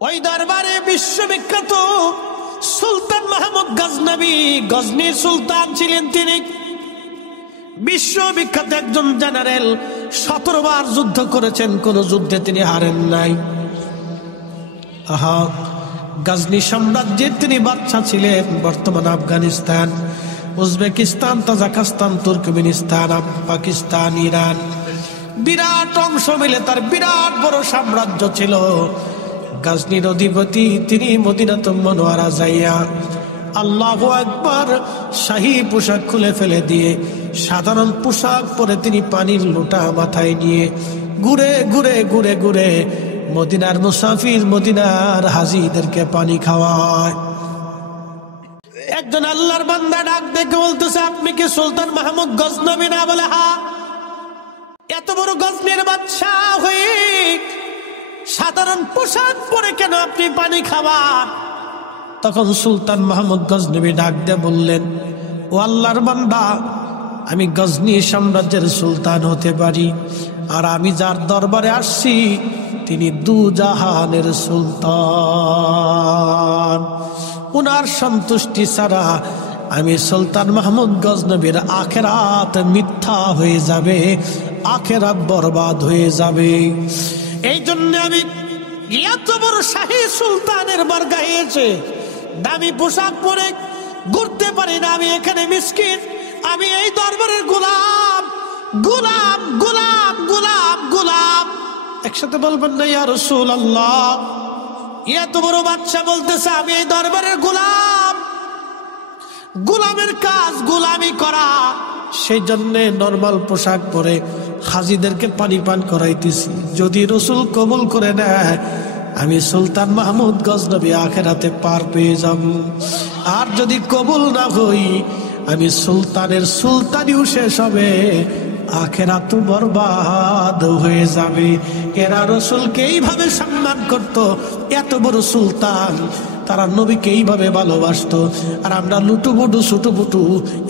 ওই দরবারে বিশ্ববিখ্যাত সুলতান মাহমুদ গজনবী, গজনীর সুলতান ছিলেন তিনি। বিশ্ববিখ্যাত একজন জেনারেল, 17 বার যুদ্ধ করেছেন, কোন যুদ্ধে তিনি হারেন নাই। গজনী সাম্রাজ্যের তিনি বাদশা ছিলেন। বর্তমান Afghanistan, Uzbekistan, Tajikistan, Turkmenistan, Pakistan, Iran, বিরাট অংশ মিলে তার বিরাট বড় সাম্রাজ্য ছিল। গজনীর অধিপতি তিনি মদিনাতুল মুনাওয়ারা যাইয়া আল্লাহু আকবার শাহী পোশাক খুলে ফেলে দিয়ে সাধারণ পোশাক পরে তিনি পানির লোটা মাথায় নিয়ে ঘুরে ঘুরে ঘুরে ঘুরে মদিনার মুসাফির, মদিনার হাজীদেরকে পানি খাওয়ায়। একজন আল্লাহর বান্দা ডাক দেখে বলতেছে, আপনি কি সুলতান মাহমুদ গজনবী না? বলে হ্যাঁ। এত বড় গজনীর বাদশাহ হয়ে সাধারণ পোশাক পরে কেন আপনি পানি খাওয়ান? তখন সুলতান মাহমুদ গজনবী ডাক দিয়ে বললেন, ও আল্লাহর বান্দা, আমি গজনী সাম্রাজ্যের সুলতান হতে পারি, আর আমি যার দরবারে আসছি তিনি দুজাহানের সুলতান। উনার সন্তুষ্টি ছাড়া আমি সুলতান মাহমুদ গজনবীর আখেরাত মিথ্যা হয়ে যাবে, আখেরাত বরবাদ হয়ে যাবে। এই জন্য আমি এত বড় শাহী সুলতানের বরগাহে এসে দামি পোশাক পরে ঘুরতে পারি না। আমি এখানে মিসকিন, আমি এই দরবারের গোলাম, গোলাম, গোলাম, গোলাম, গোলাম। একসাথে বলবেন না ইয়া রাসূলুল্লাহ? এত বড় বাদশা বলতেছে আমি এই দরবারের গোলাম, গোলামের কাজ গোলামি করা। সেই জন্যে নরমাল পোশাক পরে হাজীদেরকে পানি পান করাইতেছি। যদি রাসূল কবুল করে নেয়, আমি সুলতান মাহমুদ গজনবী আখেরাতে পার পেয়ে যাব। আর যদি কবুল না হই, আমি সুলতানের সুলতানিও শেষ হবে, আখেরাত বরবাদ হয়ে যাবে। এরা রাসূলকে এইভাবে সম্মান করত। এত বড় সুলতান, তারা নবীকে এইভাবে ভালোবাসতো। আর আমরা লুটুপুটু ছুটুপুটু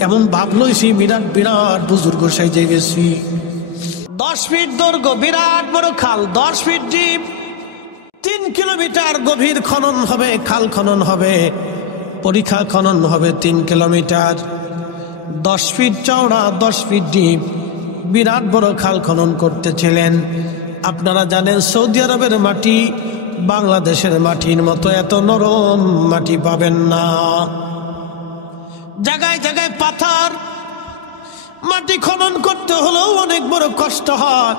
এমন ভাবলইছি বিরাট বিরাট বুজুর্গ সাইজে গেছি। 10 ফিট দৈর্ঘ্য, বিরাট বড় খাল, 10 ফিট ডিপ, 3 কিলোমিটার গভীর খনন হবে, খাল খনন হবে, পরিখা খনন হবে 3 কিলোমিটার, 10 ফিট চওড়া, 10 ফিট ডিপ, বিরাট বড় খাল খনন করতেছিলেন। আপনারা জানেন সৌদি আরবের মাটি বাংলাদেশের মাটির মতো এত নরম মাটি পাবেন না। জায়গায় জায়গায় পাথর, মাটি খনন করতে হলেও অনেক বড় কষ্ট হয়।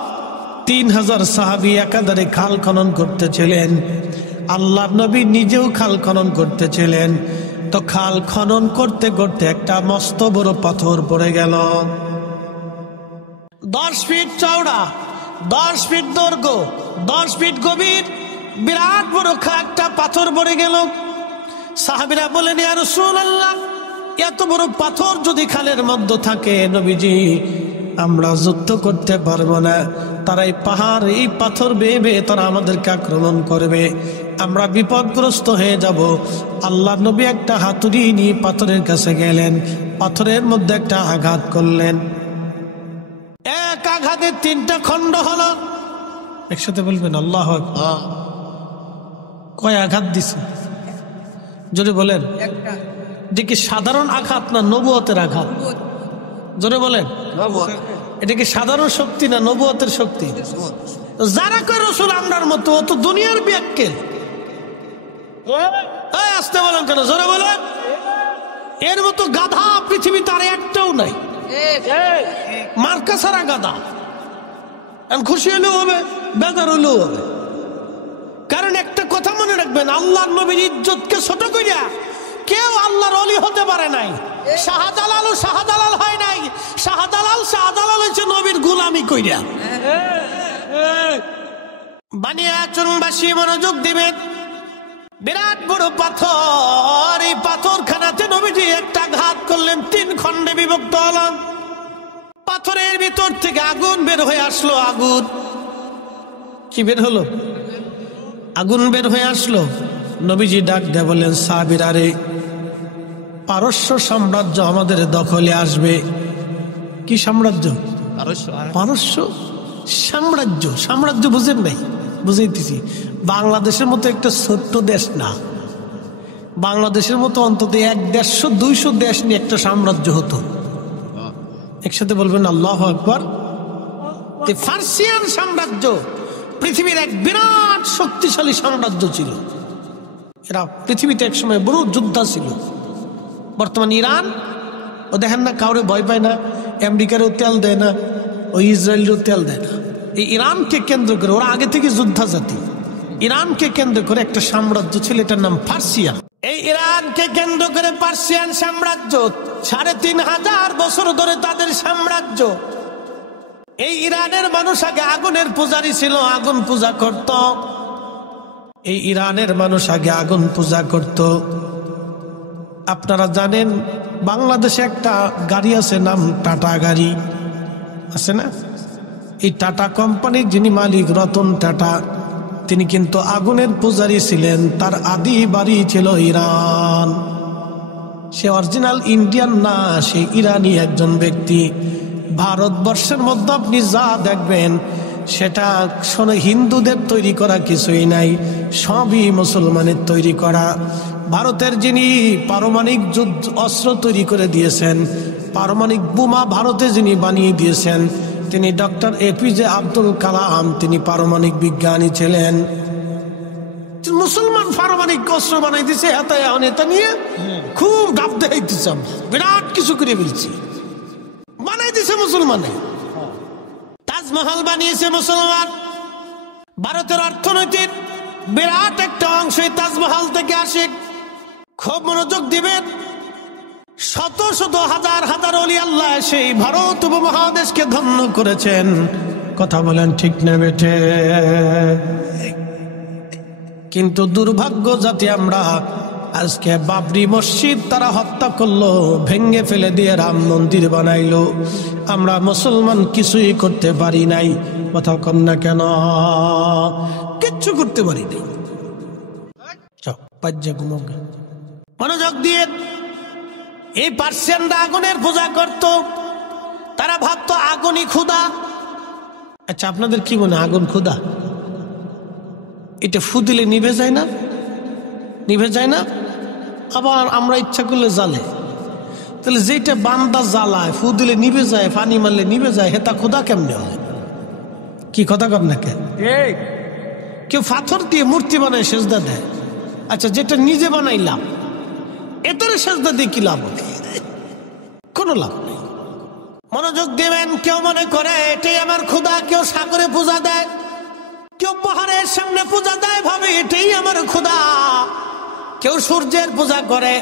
3000 সাহাবী একাধারে খাল খনন করতেছিলেন। আল্লাহর নবী নিজেও খাল খনন করতেছিলেন। তো খাল খনন করতে করতে একটা মস্ত বড় পাথর পড়ে গেল। 10 ফিট চওড়া, 10 ফিট দৈর্ঘ্য, 10 ফিট গভীর, বিরাট বড় একটা পাথর পড়ে গেল। সাহাবীরা বলেন, ইয়া রাসূলুল্লাহ, এত বড় পাথর যদি খালের মধ্যে থাকে, নবীজি আমরা যুদ্ধ করতে পারবো না। তারা এই পাহাড়, এই পাথর বেয়ে বেয়ে তারা আমাদেরকে আক্রমণ করবে, আমরা বিপদগ্রস্ত হয়ে যাব। আল্লাহ নবী একটা হাতুড়ি নিয়ে পাথরের কাছে গেলেন, পাথরের মধ্যে একটা আঘাত করলেন। এক আঘাতে 3টা খণ্ড হলো। একসাথে বলবেন আল্লাহু আকবার। কয় আঘাত দিছে? জোরে বলেন। এটা কি সাধারণ আঘাত না নবুয়তের আঘাত? জোরে বলেন। এটা কি সাধারণ শক্তি না নবুয়তের শক্তি? যারা কয় রাসূল আমরার মতো, অত দুনিয়ার ব্যাক্কেল। আসতে বলেন কেন? জোরে বলেন। এর মতো গাধা পৃথিবীতে আর একটাও নাই, মার্কা ছাড়া গাধা। খুশি হলেও হবে, বেজার হলেও হবে। কারণ একটা কথা মনে রাখবেন, আল্লাহর নবীর ইজ্জতকে ছোট কইরা কেউ আল্লাহর ওলি হতে পারে নাই। শাহজালালও শাহজালাল হয় নাই। শাহজালাল হয়েছে নবীর গোলামি কইরা। বানিয়াচুরবাসী মনোযোগ দিবেন। বিরাট বড় পাথর, এই পাথরখানাতে নবীজি একটা আঘাত করলেন, 3 খণ্ডে বিভক্ত হলাম। পাথরের ভিতর থেকে আগুন বের হয়ে আসলো। আগুন কি বের হলো? আগুন বের হয়ে আসলো। নবীজি ডাক দিয়ে বললেন, সাহাবীরা রে, পারস্য সাম্রাজ্য আমাদের দখলে আসবে। কি সাম্রাজ্য? পারস্য সাম্রাজ্য। সাম্রাজ্য বুঝেন নাই? বুঝাইতেছি, বাংলাদেশের মতো একটা ছোট্ট দেশ না, বাংলাদেশের মতো অন্তত 100-150 দেশ নিয়ে একটা সাম্রাজ্য হতো। একসাথে বলবেন আল্লাহু আকবার। ফার্সিয়ান সাম্রাজ্য পৃথিবীর এক বিরাট শক্তিশালী সাম্রাজ্য ছিল। এরা পৃথিবীতে একসময় বড় যোদ্ধা ছিল। বর্তমান ইরান, ও দেখেন না কাউরে ভয় পায় না, আমেরিকারও তেল দেয় না, ওই ইসরায়েলেরও তেল দেয় না। এই ইরানকে কেন্দ্র করে, ওরা আগে থেকে যোদ্ধা জাতি, ইরানকে কেন্দ্র করে একটা সাম্রাজ্য ছিল, এটার নাম পার্সিয়ান। এই ইরানকে কেন্দ্র করে পার্সিয়ান সাম্রাজ্য 3500 বছর ধরে তাদের সাম্রাজ্য। এই ইরানের মানুষ আগে আগুনের পূজারী ছিল, আগুন পূজা করত। এই ইরানের মানুষ আগে আগুন পূজা করত। আপনারা জানেন বাংলাদেশে একটা গাড়ি আছে, নাম টাটা গাড়ি আছে না? এই টাটা কোম্পানির যিনি মালিক রতন টাটা, তিনি কিন্তু আগুনের পূজারী ছিলেন। তার আদি বাড়ি ছিল ইরান। সে অরিজিনাল ইন্ডিয়ান না, সে ইরানি একজন ব্যক্তি। ভারতবর্ষের মধ্যে আপনি যা দেখবেন সেটা হিন্দুদের তৈরি করা কিছুই নাই, সবই মুসলমানের তৈরি করা। ভারতের যিনি পারমাণবিক যুদ্ধ অস্ত্র তৈরি করে দিয়েছেন, পারমাণবিক বোমা ভারতে যিনি বানিয়ে দিয়েছেন, তিনি ডক্টর এপিজে আব্দুল কালাম। তিনি পারমাণবিক বিজ্ঞানী ছিলেন। মুসলমান পারমাণবিক অস্ত্র বানাই দিছে, এটা নিয়ে খুব ডাব দেখাইতেছে, বিরাট কিছু করে ফেলছি, বানাই দিছে মুসলমানে। তাজমহল বানিয়েছে মুসলমান। ভারতের অর্থনৈতিক বিরাট একটা অংশ তাজমহল থেকে আসে। খুব মনোযোগ দিবেন, শত শত হাজার হাজার ওলি আল্লাহ সেই ভারত উপমহাদেশকে ধন্য করেছেন। কথা বলেন ঠিক না বেঠে? কিন্তু দুর্ভাগ্য যাতে আমরা আজকে বাবরি মসজিদ তারা হত্যা করলো, ভেঙ্গে ফেলে দিয়ে রাম মন্দির বানাইলো, আমরা মুসলমান কিছুই করতে পারি নাই। কথা কন না কেন? কিচ্ছু করতে পারি নাই। মনোযোগ দিয়ে, এই পার্সিয়ানরা আগুনের পূজা করত। তারা ভাবতো আগুনই ক্ষুধা। আচ্ছা, আপনাদের কি মনে আগুন ক্ষুধা? এটা ফু দিলে নিভে যায় না? নিভে যায় না? আবার আমরা ইচ্ছা করলে জ্বালে। তাহলে যেটা বান্দা জ্বালায়, ফু দিলে নিভে যায়, পানি মারলে নিভে যায়, হেতা ক্ষুধা কেমনে হয়? কি কথা কম না কেন? কেউ পাথর দিয়ে মূর্তি বানায় সেজদা দেয়। আচ্ছা, যেটা নিজে বানাইলাম এটার সেজদা দিয়ে কি লাভ? কোনো লাভ নেই। মনোযোগ দেবেন। কেউ মনে করে এটাই আমার ক্ষুধা, কেউ সাগরে পূজা দেয়, কেউ পাহাড়ের সামনে পূজা দেয়, ভাবে এটাই আমার ক্ষুধা। কেউ সূর্যের পূজা করে,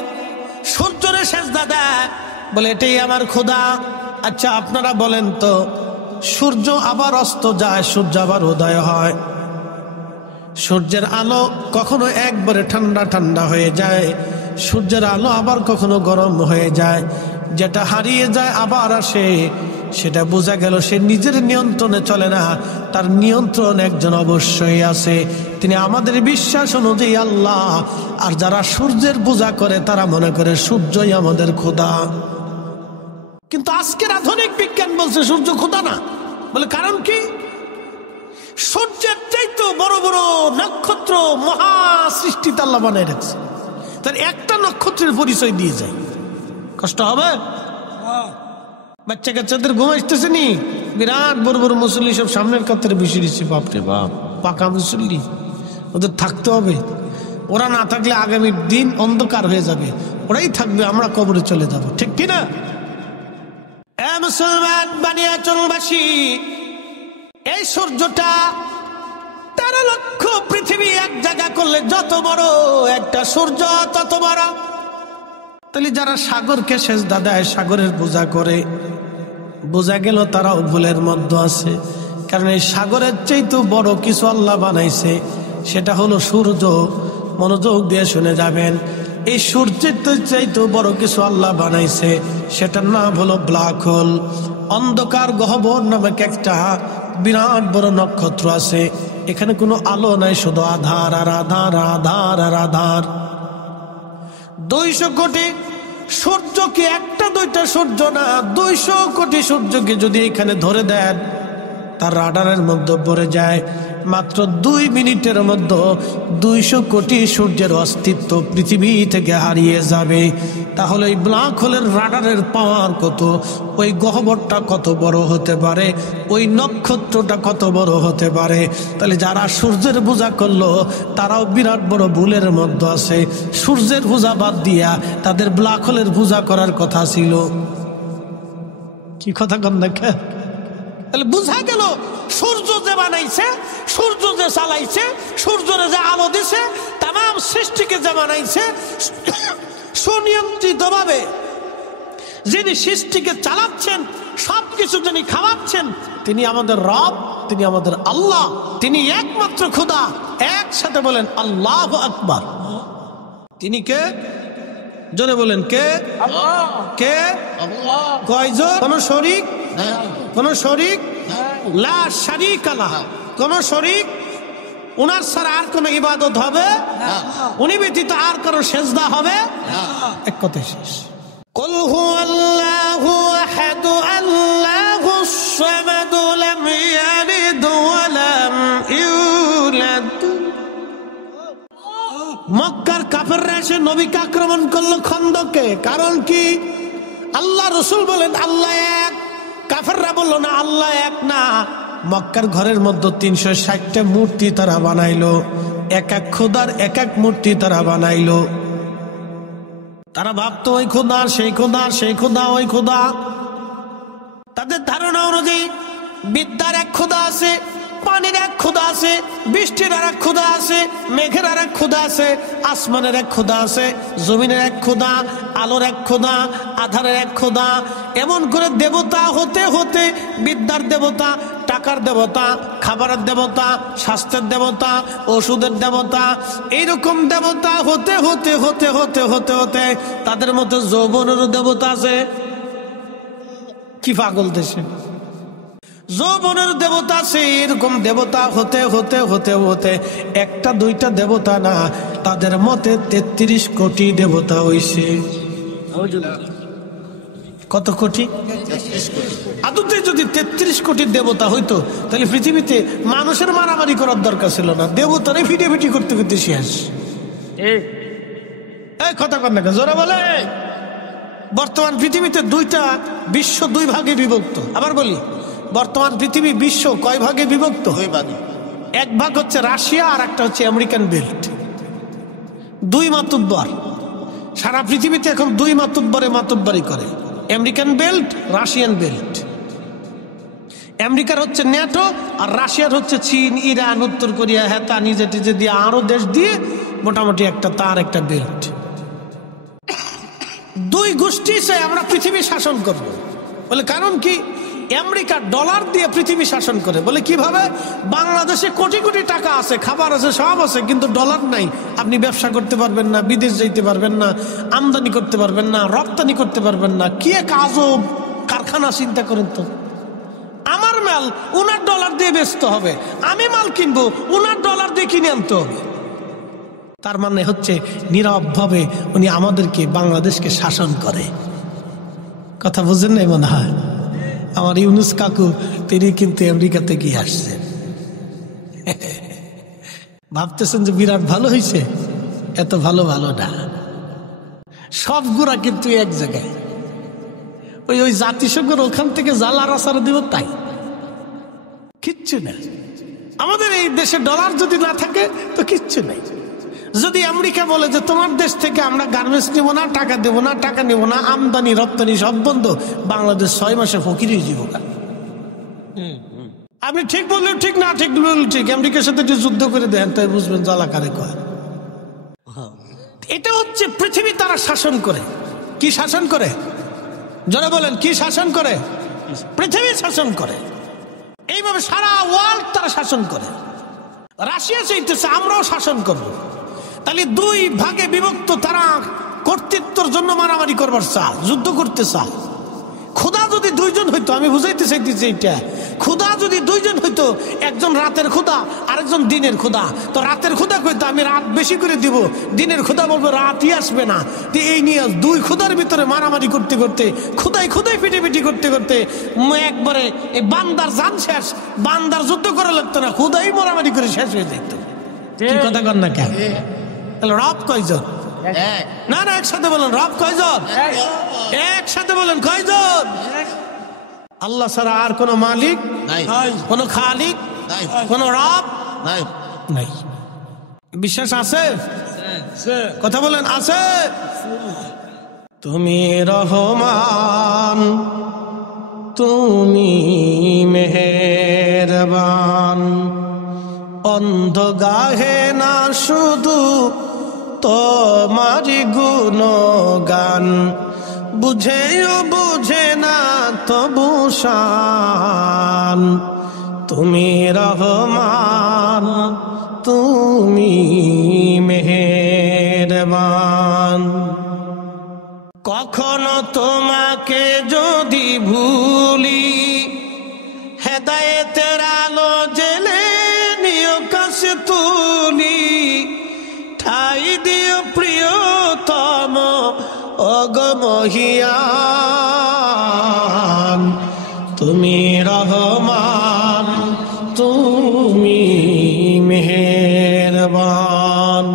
সূর্যরে সেজদা দেয়, বলে এটাই আমার ক্ষুধা। আচ্ছা, আপনারা বলেন তো, সূর্য আবার অস্ত যায়, সূর্য আবার উদয় হয়। সূর্যের আলো কখনো একবারে ঠান্ডা ঠান্ডা হয়ে যায়, সূর্যের আলো আবার কখনো গরম হয়ে যায়। যেটা হারিয়ে যায় আবার আসে, সেটা বোঝা গেল সে নিজের নিয়ন্ত্রণে চলে না, তার নিয়ন্ত্রণ একজন অবশ্যই আছে, তিনি আমাদের বিশ্বাস অনুযায়ী আল্লাহ। আর যারা সূর্যের পূজা করে তারা মনে করে সূর্যই আমাদের খোদা। কিন্তু আজকের আধুনিক বিজ্ঞান বলছে সূর্য খোদা না। বলে কারণ কি? সূর্যের চাইতে বড় বড় নক্ষত্র মহা সৃষ্টি আল্লাহ বানায় রাখছে, তার একটা নক্ষত্রের পরিচয় দিয়ে যায়। কষ্ট হবে? বাচ্চা কাচ্চাদের ঘুম আসতেছে নি, বিরাট বড় বড় মুসল্লি সব সামনের কাতারে বসে দিচ্ছে। বাপরে বাপ, পাকা মুসল্লি, ওদের থাকতে হবে। ওরা না থাকলে আগামী দিন অন্ধকার হয়ে যাবে, ওরাই থাকবে, আমরা কবরে চলে যাব। ঠিক কিনা? মুসলমান বানিয়াচলবাসী, এই সূর্যটা 13 লক্ষ পৃথিবী এক জায়গা করলে যত বড় একটা সূর্য তত বড়। তাহলে যারা সাগরকে সেজদা দেয়, সাগরের পূজা করে, বোঝা গেল তারাও ভুলের মধ্যে আছে। কারণ এই সাগরের চাইতে বড় কিছু আল্লাহ বানাইছে, সেটা হলো সূর্য। মনোযোগ দিয়ে শুনে যাবেন, এই সূর্যের চাইতে বড় কিছু আল্লাহ বানাইছে, সেটার নাম হলো ব্ল্যাক হোল। অন্ধকার গহ্বর নামক একটা বিরাট বড় নক্ষত্র আছে, এখানে কোনো আলো নাই, শুধু আধার আর আধার, আধার আর আধার। 200 কোটি সূর্যকে, একটা দুইটা সূর্য না, 200 কোটি সূর্যকে যদি এখানে ধরে দেন, তার রাডারের মধ্যে পড়ে যায়। মাত্র 2 মিনিটের মধ্যে 200 কোটি সূর্যের অস্তিত্ব পৃথিবী থেকে হারিয়ে যাবে। তাহলে এই ব্ল্যাক হোলের রাডারের পাওয়ার কত, ওই গহ্বরটা কত বড় হতে পারে, ওই নক্ষত্রটা কত বড় হতে পারে। তাহলে যারা সূর্যের পূজা করলো তারাও বিরাট বড় ভুলের মধ্যে আছে। সূর্যের পূজা বাদ দিয়া তাদের ব্ল্যাক হোলের পূজা করার কথা ছিল। কি কথা কন দেখে? তাহলে বুঝা গেল সূর্য যে বানাইছে, সূর্য যে চালাইছে, সূর্যরে যে আলো দিছে, তাম সৃষ্টিকে যে বানাইছে সুনিয়ন্ত্রিত ভাবে, যিনি সৃষ্টিকে চালাচ্ছেন, সবকিছু যিনি খাওয়াচ্ছেন, তিনি আমাদের রব, তিনি আমাদের আল্লাহ, তিনি একমাত্র খোদা। একসাথে বলেন আল্লাহু আকবার। তিনি কে? জোরে বলেন কে? আল্লাহ। কে? আল্লাহ। কয়জন? কোন শরীক? কোন শরীক? লা শারীকা লাহ। কোন শরীক? উনার ছাড়া আর কোন ইবাদত হবে না, উনি ব্যতীত আর কারো সেজদা হবে না। এক কথা শেষ। কুল হুয়াল্লাহু আহাদ আল্লাহুস সামাদ লাম ইয়ালিদ ওয়া লাম ইউলাদ। মক্কার কাফেররা এসে নবীকে আক্রমণ করলো খন্দকে। কারণ কি? আল্লাহ রসুল বলেন আল্লাহ এক। কাফেররা বললো না, আল্লাহ এক না। মক্কার ঘরের মধ্যে 360টা মূর্তি তারা বানাইলো, এক এক খোদার এক এক মূর্তি তারা বানাইলো। তারা ভাবতো ওই খোদা, সেই খোদা, সেই খোদা, ওই খোদা। তাদের ধারণা অনুযায়ী বিদ্যার এক খোদা আছে, পানির এক খোদা আছে, বৃষ্টির আর এক খোদা আছে, মেঘের আর এক খোদা আছে, আসমানের এক খোদা আছে, জমিনের এক খোদা, আলোর এক খোদা, আধারের এক খোদা। এমন করে দেবতা হতে হতে বিদ্যার দেবতা, টাকার দেবতা, খাবারের দেবতা, স্বাস্থ্যের দেবতা, ওষুধের দেবতা, এইরকম দেবতা হতে হতে হতে হতে হতে হতে তাদের মধ্যে যৌবনের দেবতা আছে। কি পাগল দেশে! যৌবনের দেবতা আছে। এরকম দেবতা হতে হতে হতে হতে একটা দুইটা দেবতা না, তাদের মতে 33 কোটি দেবতা হইছে। কত কোটি? আদতে যদি 33 কোটি দেবতা হইতো তাহলে পৃথিবীতে মানুষের মারামারি করার দরকার ছিল না, দেবতারে ফিটেফিটি করতে করতে শেষ। এই কথা কন না, জোরে বলে। বর্তমান পৃথিবীতে বিশ্ব 2 ভাগে বিভক্ত। আবার বলি, বর্তমান পৃথিবী বিশ্ব কয় ভাগে বিভক্ত? 2 ভাগে। এক ভাগ হচ্ছে রাশিয়া, আর একটা হচ্ছে আমেরিকান বেল্ট। 2 মাতুব্বর সারা পৃথিবীতে এখন 2 মাতুব্বরে মাতুব্বরি করে, আমেরিকান বেল্ট, রাশিয়ান বেল্ট। আমেরিকার হচ্ছে ন্যাটো, আর রাশিয়ার হচ্ছে চীন, ইরান, উত্তর কোরিয়া, হেতা নিজে টিজে দিয়ে আরো দেশ দিয়ে মোটামুটি তার একটা বেল্ট। 2 গোষ্ঠী চাই আমরা পৃথিবী শাসন করব। বলে কারণ কি? আমেরিকা ডলার দিয়ে পৃথিবী শাসন করে। বলে কিভাবে? বাংলাদেশে কোটি কোটি টাকা আছে, খাবার আছে, সব আছে, কিন্তু ডলার নাই। আপনি ব্যবসা করতে পারবেন না, বিদেশ যাইতে পারবেন না, আমদানি করতে পারবেন না, রপ্তানি করতে পারবেন না। কি এক আজব কারখানা! চিন্তা করেন তো। আমার মাল উনার ডলার দিয়ে বেচতে হবে, আমি মাল কিনবো উনার ডলার দিয়ে কিনে আনতে হবে। তার মানে হচ্ছে নীরব ভাবে উনি আমাদেরকে, বাংলাদেশকে শাসন করে। কথা বুঝেন নাই মনে হয়? আমার ইউনুস কাকু তিনি কিন্তু আমেরিকাতে গিয়ে আসছেন। ভাবতেছেন যে বিরাট ভালো হয়েছে। এত ভালো ভালো না, সবগুলা কিন্তু এক জায়গায়। ওই জাতিসংঘের ওখান থেকে জ্বালার আসার দিব, তাই কিচ্ছু না। আমাদের এই দেশে ডলার যদি না থাকে তো কিচ্ছু নাই। যদি আমেরিকা বলে যে তোমার দেশ থেকে আমরা গার্মেন্টস নিব না, টাকা দেবো না, টাকা নেবো না, আমদানি রপ্তানি সব বন্ধ, বাংলাদেশ 6 মাসে ফকির হয়ে যাব। আপনি ঠিক বললেন ঠিক, না ঠিক বললেন ঠিক। আমেরিকার সাথে যুদ্ধ করে দেন, তাই বুঝবেন জ্বালা কারে কয়। এটা হচ্ছে পৃথিবী তারা শাসন করে। কি শাসন করে? যারা বলেন কি শাসন করে? পৃথিবী শাসন করে। এইভাবে সারা ওয়ার্ল্ড তারা শাসন করে। রাশিয়া চাইতেছে আমরাও শাসন করব। তাহলে 2 ভাগে বিভক্ত। তারা কর্তৃত্বের জন্য মারামারি করবার চায়, যুদ্ধ করতে চায়। খোদা যদি 2 জন হইতো, আমি বুঝাইতে চাইতেছি এইটা, ক্ষুধা যদি দুইজন হইতো, একজন রাতের ক্ষুধা আরেকজন দিনের ক্ষুধা, তো রাতের ক্ষুধা কইতো আমি রাত বেশি করে দিব, দিনের ক্ষুধা বলবো রাতই আসবে না। তো এই নিয়ে দুই ক্ষুধার ভিতরে মারামারি করতে করতে, ক্ষুধায় ক্ষুধায় পিটিপিটি করতে করতে একবারে এই বান্দার জান শেষ, বান্দার যুদ্ধ করা লাগতো না, ক্ষুধাই মারামারি করে শেষ হয়ে যেত। কি কথা কর না কেন? তাহলে রব কয়জন? না না, একসাথে বলেন রব কয়জন? একসাথে বলেন কয়জন? আল্লাহ ছাড়া আর কোন মালিক নাই, কোন খালিক, কোন রব নাই। বিশ্বাস আছে? কথা বলেন আছে? তুমি রহমান, তুমি মেহেরবান, অন্ধ গাহে না শুধু তোমারি গুণগান, বুঝেও বুঝে না তবু শান। তুমি রহমান, তুমি মেহেরবান। কখনো তোমাকে যদি ভুলি, হেদায়েতের আলো জেলে নিও কাছে তুলি, ঠাই দিও প্রিয়তম অগমহিয়ান। তুমি রহমান, তুমি মেহেরবান।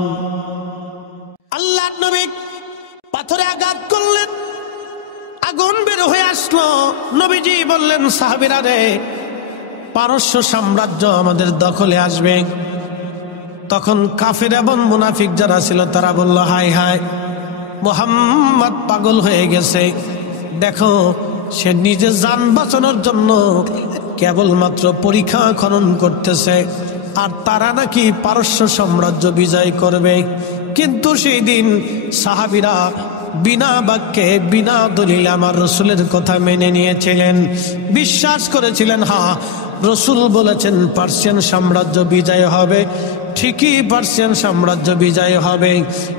আল্লাহর নবী পাথরে আঘাত করলেন, আগুন বের হয়ে আসলো। নবীজি বললেন সাহাবীরা রে, পারস্য সাম্রাজ্য আমাদের দখলে আসবে। তখন কাফির এবং মুনাফিক যারা ছিল তারা বলল, হায় হায়, মুহাম্মদ পাগল হয়ে গেছে, দেখো সে নিজে জান বাঁচানোর জন্য কেবলমাত্র পরীক্ষা খনন করতেছে, আর তারা নাকি পারস্য সাম্রাজ্য বিজয় করবে। কিন্তু সেই দিন সাহাবীরা বিনা বাক্যে বিনা দলিলে আমার রসুলের কথা মেনে নিয়েছিলেন, বিশ্বাস করেছিলেন। হ্যাঁ, রসুল বলেছেন পার্সিয়ান সাম্রাজ্য বিজয় হবে, ঠিকই পার্সিয়ান সাম্রাজ্য বিজয় হবে।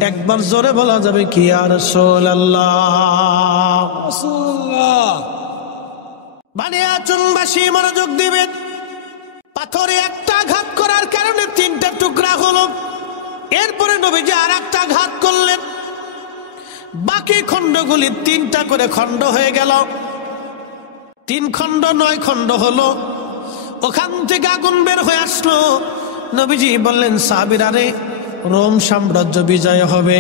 একবার জোরে বলা যাবে কি ইয়া রাসূলুল্লাহ? বানিয়াচুনবাসী মনোযোগ দিবেন। পাথরে একটা আঘাত করার কারণে 3টা টুকরা হলো। এরপরে নবীজি আর একটা আঘাত করলেন, বাকি খণ্ডগুলি 3টা করে খণ্ড হয়ে গেল। 3 খণ্ড 9 খণ্ড হলো। ওখান থেকে আগুন বের হয়ে আসলো। নবীজি বললেন সাহাবীরা রে, রোম সাম্রাজ্য বিজয় হবে,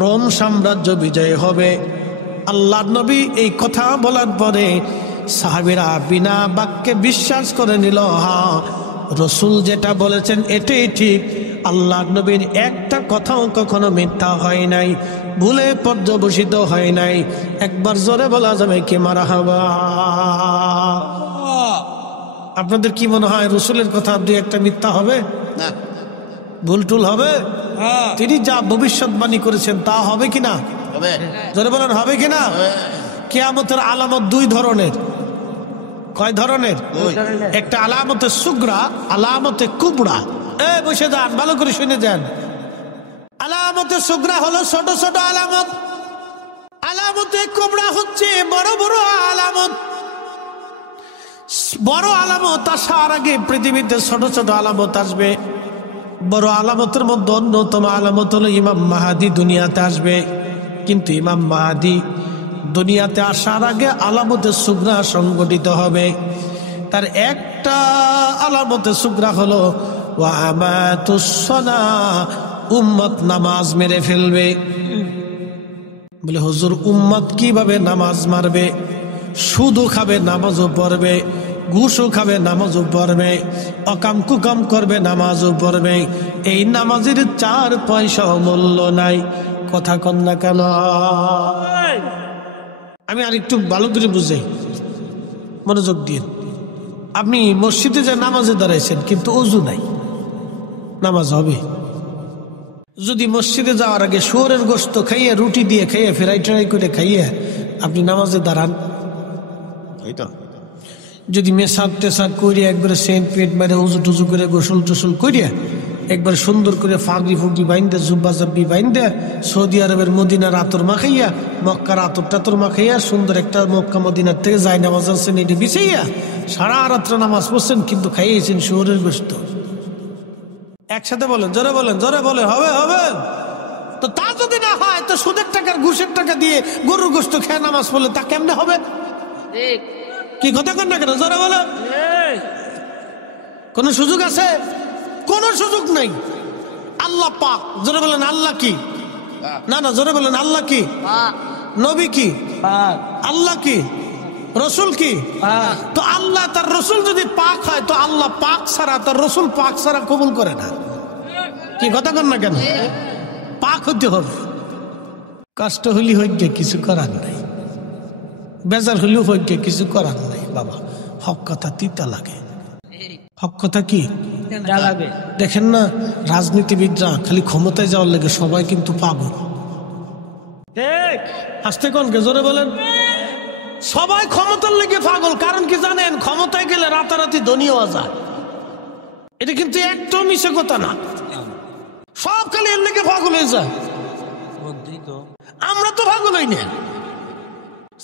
রোম সাম্রাজ্য বিজয় হবে। আল্লাহর নবী এই কথা বলার পরে সাহাবীরা বিনা বাক্যে বিশ্বাস করে নিল, হ্যাঁ রসুল যেটা বলেছেন এটাই ঠিক। আল্লাহর নবীর একটা কথাও কখনো মিথ্যা হয় নাই, ভুলে পর্যবসিত হয় নাই। একবার জোরে বলা যাবে কি মারহাবা? আপনাদের কি মনে হয় রসুলের কথা 2-1টা মিথ্যা হবে? না, ভুল টুল হবে? তিনি যা ভবিষ্যৎবাণী করেছেন তা হবে কিনা? জোরে বলেন হবে কিনা? কিয়ামতের আলামত 2 ধরনের। কয় ধরনের? একটা আলামতে সুগরা, আলামতে কুবরা। বসে যান, ভালো করে শুনে যান। আলামতে সুগরা হলো ছোট ছোট আলামত, আলামতে কুবরা হচ্ছে বড় বড় আলামত। বড় আলামত আসার আগে পৃথিবীতে ছোট ছোট আলামত আসবে। বড় আলামতের মধ্যে অন্যতম আলামত হলো ইমাম মাহাদি দুনিয়াতে আসবে। কিন্তু ইমাম মাহাদি দুনিয়াতে আসার আগে আলামতে সুগরা সংগঠিত হবে। তার একটা আলামতে সুগরা হলো উম্মত নামাজ মেরে ফেলবে। বলে হুজুর উম্মত কিভাবে নামাজ মারবে? সুদও খাবে নামাজও পড়বে, ঘুষও খাবে নামাজও পড়বে, অকাম কুকাম করবে নামাজও পড়বে। এই নামাজের 4 পয়সাও মূল্য নাই। কথা কন না কেন? আমি আর একটু ভালো করে বুঝাই, মনোযোগ দিন। আপনি মসজিদে যে নামাজে দাঁড়াইছেন কিন্তু ওযু নাই, নামাজ হবে? যদি মসজিদে যাওয়ার আগে শুয়োরের গোশত খাইয়ে, রুটি দিয়ে খাইয়ে, ফ্রাই ট্রাই করে খাইয়ে আপনি নামাজে দাঁড়ান, যদি মেসাক টেসাক করিয়া একবারে সেন্ট পেট মেরে উজু টুজু করে গোসল টোসল করিয়া একবার সুন্দর করে ফাগড়ি ফুগড়ি বাইন্দে জুব্বা জব্বি বাইন্দে সৌদি আরবের মদিনার আতর মাখাইয়া মক্কার আতর টাতর মাখাইয়া সুন্দর একটা মক্কা মদিনার থেকে যায় নামাজ আনছেন এটি বিছাইয়া সারা রাত্র নামাজ পড়ছেন, কিন্তু খাইয়েছেন শুয়োরের গোশত। একসাথে বলেন, জোরে বলেন, জোরে বলেন, হবে হবে। তো তা যদি না হয় তো সুদের টাকার ঘুষের টাকা দিয়ে গরুর গোশত খেয়ে নামাজ পড়লে তা কেমনে হবে? কি কথা কন না কেন, জোরে বলো। কোন সুযোগ আছে? কোন সুযোগ নাই। আল্লাহ পাক, জোরে বলেন আল্লাহ কি? না না, জোরে বলেন আল্লাহ কি? নবী কি? আল্লাহ কি? রসুল কি? তো আল্লাহ তার রসুল যদি পাক হয় তো আল্লাহ পাক ছাড়া তার রসুল পাক ছাড়া কবুল করে না। কি কথা কন না কেন? পাক হতে হবে। কষ্ট হইলে হইতে কিছু করার নাই, বেজার হইলেও হইতে কিছু করার নাই বাবা। হক কথা তিতা লাগে। হক কথা কি লাগে? দেখেন না, রাজনীতিবিদরা খালি ক্ষমতায় যাওয়ার লাগে সবাই কিন্তু পাগল। আসতে কোন কে, জোরে বলেন। সবাই ক্ষমতার লেগে পাগল। কারণ কি জানেন? ক্ষমতায় গেলে রাতারাতি ধনী হওয়া যায়। এটা কিন্তু একদম মিশে কথা না। সব খালি এর লেগে পাগল হয়ে যায়। আমরা তো পাগল হই না।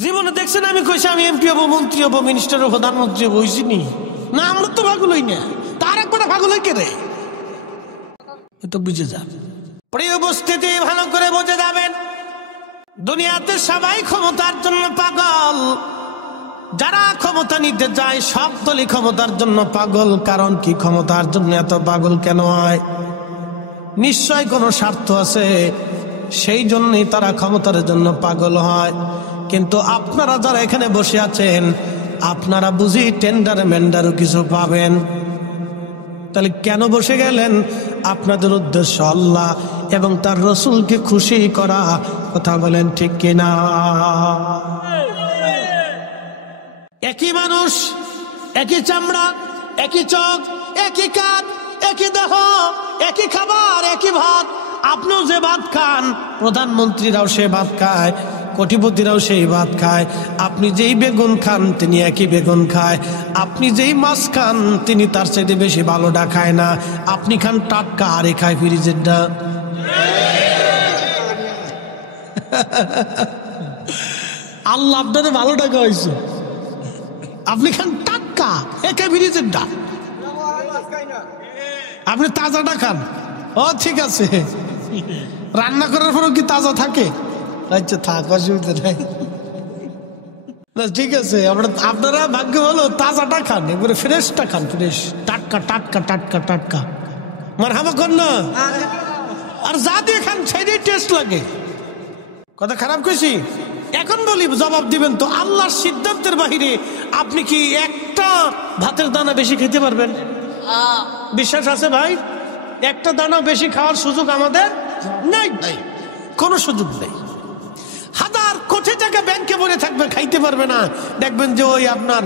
জীবনে দেখছেন আমি কইছি আমি এমপি হবো, মন্ত্রী হবো, মিনিস্টার হবো, প্রধানমন্ত্রী হবো, হইছিনি না? আমরা তো পাগল হই না। তার একবার পাগল হই কে রে? তো বুঝে যান। প্রিয় উপস্থিতি, ভালো করে বুঝে যাবেন, দুনিয়াতে সবাই ক্ষমতার জন্য পাগল। যারা ক্ষমতা নিতে যায় সব দলই ক্ষমতার জন্য পাগল। কারণ কি, ক্ষমতার জন্য এত পাগল কেন হয়? নিশ্চয় কোনো স্বার্থ আছে, সেই জন্যই তারা ক্ষমতার জন্য পাগল হয়। কিন্তু আপনারা যারা এখানে বসে আছেন, আপনারা বুঝি টেন্ডার মেন্ডারও কিছু পাবেন। তাহলে কেন বসে গেলেন? আপনাদের উদ্দেশ্য আল্লাহ এবং তার রসুলকে খুশি করা। কথা বলেন ঠিক কিনা? একই মানুষ, একই চামড়া, একই চোখ, একই কাঁধ, একই দেহ, একই খাবার, একই ভাত। আপনিও যে ভাত খান, প্রধানমন্ত্রীরাও সে ভাত খায়, কোটিপতিরাও সেই ভাত খায়। আপনি যেই বেগুন খান তিনি একই বেগুন খায়। আপনি যেই মাছ খান তিনি তার চাইতে বেশি ভালোটা খায় না। আপনি খান টাটকা, আরে খায় ফ্রিজেরটা। আল্লাহ আপনাদের ভালোটা খাওয়াইছে, আপনি খান টাটকা, একে ফ্রিজেরটা। আপনি তাজাটা খান। ও ঠিক আছে, রান্না করার পরেও কি তাজা থাকে? আচ্ছা থাক, অসুবিধা নাই। ঠিক আছে, আপনারা ভাগ্য হলো তাজাটা খান, একবারে ফ্রেশটা খান, ফ্রেশ, টাটকা টাটকা টাটকা টাটকা। মারহাবা কর না। আর যা দিয়ে খান সেটাই টেস্ট লাগে। কথা খারাপ কইছি? এখন বলি, জবাব দিবেন তো। আল্লাহর সিদ্ধান্তের বাহিরে আপনি কি একটা ভাতের দানা বেশি খেতে পারবেন? বিশ্বাস আছে ভাই? একটা দানা বেশি খাওয়ার সুযোগ আমাদের নাই, কোনো সুযোগ নেই। হাজার কোটি টাকা ব্যাংকে ভরে থাকবে, খাইতে পারবে না। দেখবেন যে ওই আপনার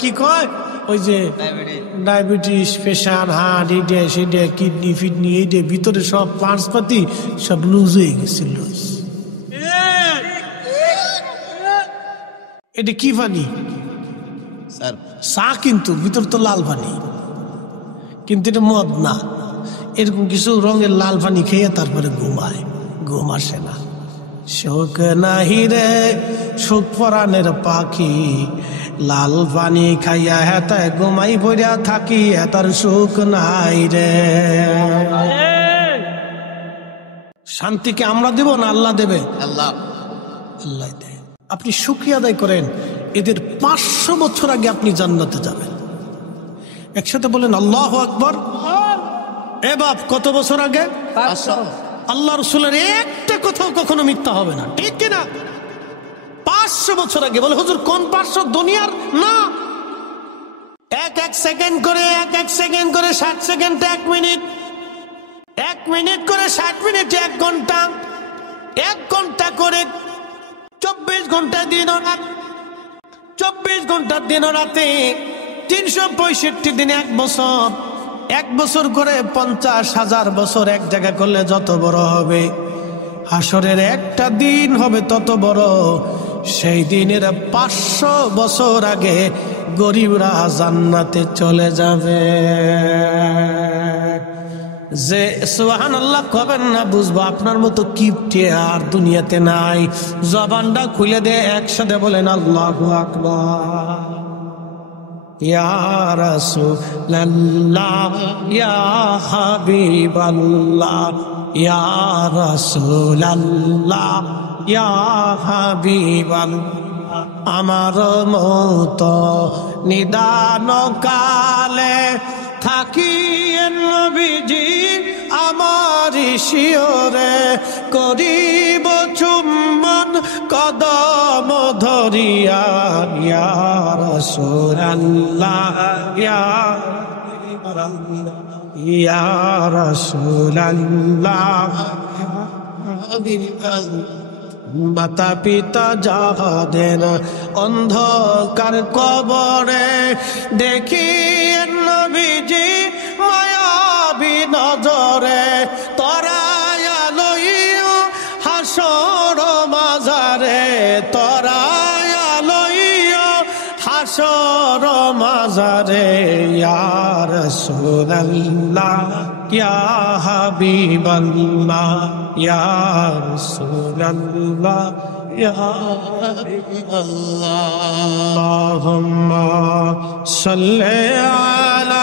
কি কয়, ওই যে ডায়াবেটিস, প্রেশার, হার্ট, এইটা সেটা, কিডনি ফিডনি, এইটা ভিতরে সব পার্টস পাতি সব লুজ হয়ে গেছে। লুজ। এটা কি পানি? চা, কিন্তু ভিতর তো লাল পানি, কিন্তু এটা মদ না। এরকম কিছু রঙের লাল পানি খেয়ে তারপরে ঘুমায়, ঘুম আসে না। শোক নাহি রে সুখ পরাণের পাখি, লাল পানি খাইয়া হেতায় ঘুমাই পড়িয়া থাকি, হেতার সুখ নাই রে। শান্তিকে আমরা দেব না আল্লাহ দেবে? আল্লাহ, আল্লাহ দেয়। আপনি শুকরিয়া আদায় করেন, এদের 500 বছর আগে আপনি জান্নাতে যাবেন। একসাথে বলেন আল্লাহু আকবার। এ বাপ, কত বছর আগে? 500। আল্লাহ রসুলের একটা কোথাও কখনো মিথ্যা হবে না, ঠিক কিনা? 500 বছর আগে। বলে হুজুর কোন 500? দুনিয়ার না। এক সেকেন্ড করে, এক সেকেন্ড করে 60 সেকেন্ড 1 মিনিট, 1 মিনিট করে 60 মিনিট 1 ঘন্টা, 1 ঘন্টা করে 24 ঘন্টা দিন ও রাত, 24 ঘন্টার দিন ও রাতে 365 দিনে 1 বছর, 1 বছর করে 50,000 বছর এক জায়গা করলে যত বড় হবে, হাসরের একটা দিন হবে তত বড়। সেই দিনের 500 বছর আগে গরিবরা জান্নাতে চলে যাবে। যে সুবহানাল্লাহ কবেন না বুঝবো আপনার মতো কিপটে আর দুনিয়াতে নাই। জবানটা খুলে দে, একসাথে বলেন আল্লাহু আকবার। ইয়া রাসূলুল্লাহ ইয়া হাবিবাল্লাহ ইয়া রাসূলুল্লাহ ইয়া হাবিবাল্লাহ। আমার মতো নিদান কালে থাকি নবীজি আমার শিয়রে, করিব চুম্বন কদম ধরিয়া। ইয়া রাসূলুল্লাহ ইয়া রাসূলুল্লাহ। মাতা পিতা যাহাদের অন্ধকার কবরে, দেখি নবীজি মায়াবী নজরে, তরায়া লইও হাসর মাজারে, তরায়া লইও হাসর মাজারে। ইয়া রাসূলুল্লাহ ইয়া হাবিবাল্লাহ ইয়া রাসূলুল্লাহ ইয়া হাবিবাল্লাহ। আল্লাহুম্মা সাল্লি আলা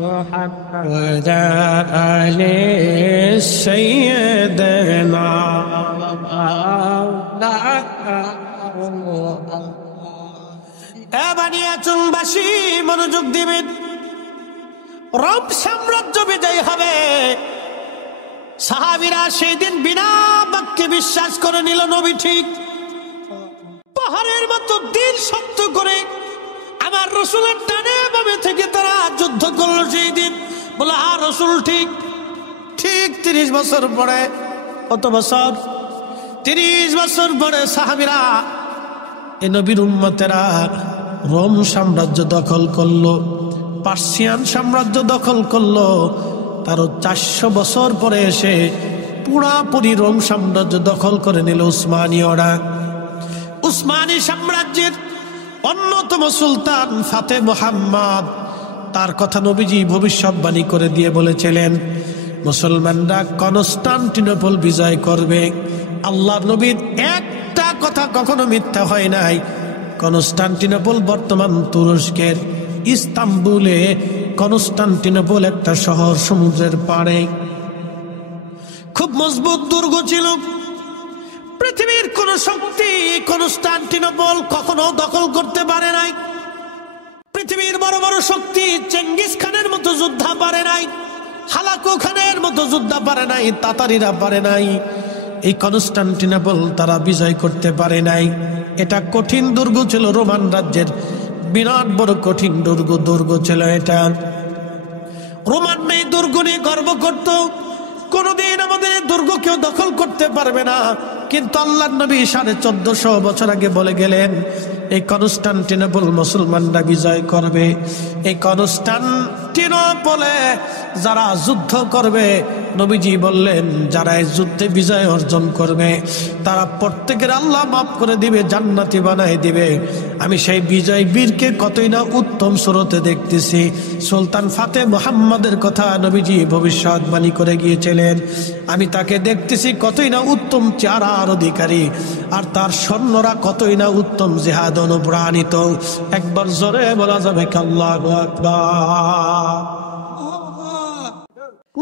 মুহাম্মাদ আলি সাইয়্যিদিনা। বানিয়াচুংবাসী মনোযোগ দিবেন, রোম সাম্রাজ্য বিজয় হবে। সাহাবীরা সেই দিন বিনা বাক্যে বিশ্বাস করে নিল নবী ঠিক। পাহাড়ের মতো দিল শক্ত করে আমার রসুলের ডানে বামে থেকে তারা যুদ্ধ করলো সেই দিন। বলে হ্যাঁ রসুল ঠিক। ঠিক 30 বছর পরে, কত বছর? 30 বছর পরে সাহাবীরা এই নবীর উম্মতেরা রোম সাম্রাজ্য দখল করলো, পার্সিয়ান সাম্রাজ্য দখল করলো। তারও 400 বছর পরে এসে পুরাপুরি রোম সাম্রাজ্য দখল করে নিল উসমানীয়রা। উসমানী সাম্রাজ্যের অন্যতম সুলতান ফাতে মুহাম্মদ, তার কথা নবীজি ভবিষ্যৎবাণী করে দিয়ে বলেছিলেন মুসলমানরা কনস্টান্টিনোপল বিজয় করবে। আল্লাহর নবীর একটা কথা কখনো মিথ্যা হয় নাই। কনস্টান্টিনোপল বর্তমান তুরস্কের ইস্তাম্বুলে কনস্টান্টিনোপল একটা শহর, সমুদ্রের পাড়ে। খুব মজবুত দুর্গ ছিল। পৃথিবীর কোন শক্তি কনস্টান্টিনোপল কখনো দখল করতে পারে নাই। পৃথিবীর বড় বড় শক্তি চেঙ্গিস খানের মতো যোদ্ধা পারে নাই, হালাকু খানের মতো যোদ্ধা পারে নাই, তাতারিরা পারে নাই। এই কনস্টান্টিনোপল তারা বিজয় করতে পারে নাই। এটা কঠিন দুর্গ ছিল, রোমান রাজ্যের বিরাট বড় কঠিন দুর্গ ছিল এটা। রোমান এই দুর্গ নিয়ে গর্ব করত, কোনদিন আমাদের দুর্গ কেউ দখল করতে পারবে না। কিন্তু আল্লাহর নবী 1450 বছর আগে বলে গেলেন এই কনস্টান্টিনোপল মুসলমানরা বিজয় করবে। এই কনস্টান্টিনোপলে যারা যুদ্ধ করবে, নবীজি বললেন যারা এই যুদ্ধে বিজয় অর্জন করবে তারা প্রত্যেকের আল্লাহ মাফ করে দিবে, জান্নাতি বানায় দিবে। আমি সেই বিজয় বীরকে কতই না উত্তম সুরতে দেখতেছি। সুলতান ফাতে মুহাম্মদের কথা নবীজি ভবিষ্যৎবাণী করে গিয়েছিলেন। আমি তাকে দেখতেছি কতই না উত্তম চেহারার অধিকারী, আর তার সৈন্যরা কতই না উত্তম জিহাদ অনুপ্রাণিত। একবার জোরে বলা যাবে আল্লাহু আকবার।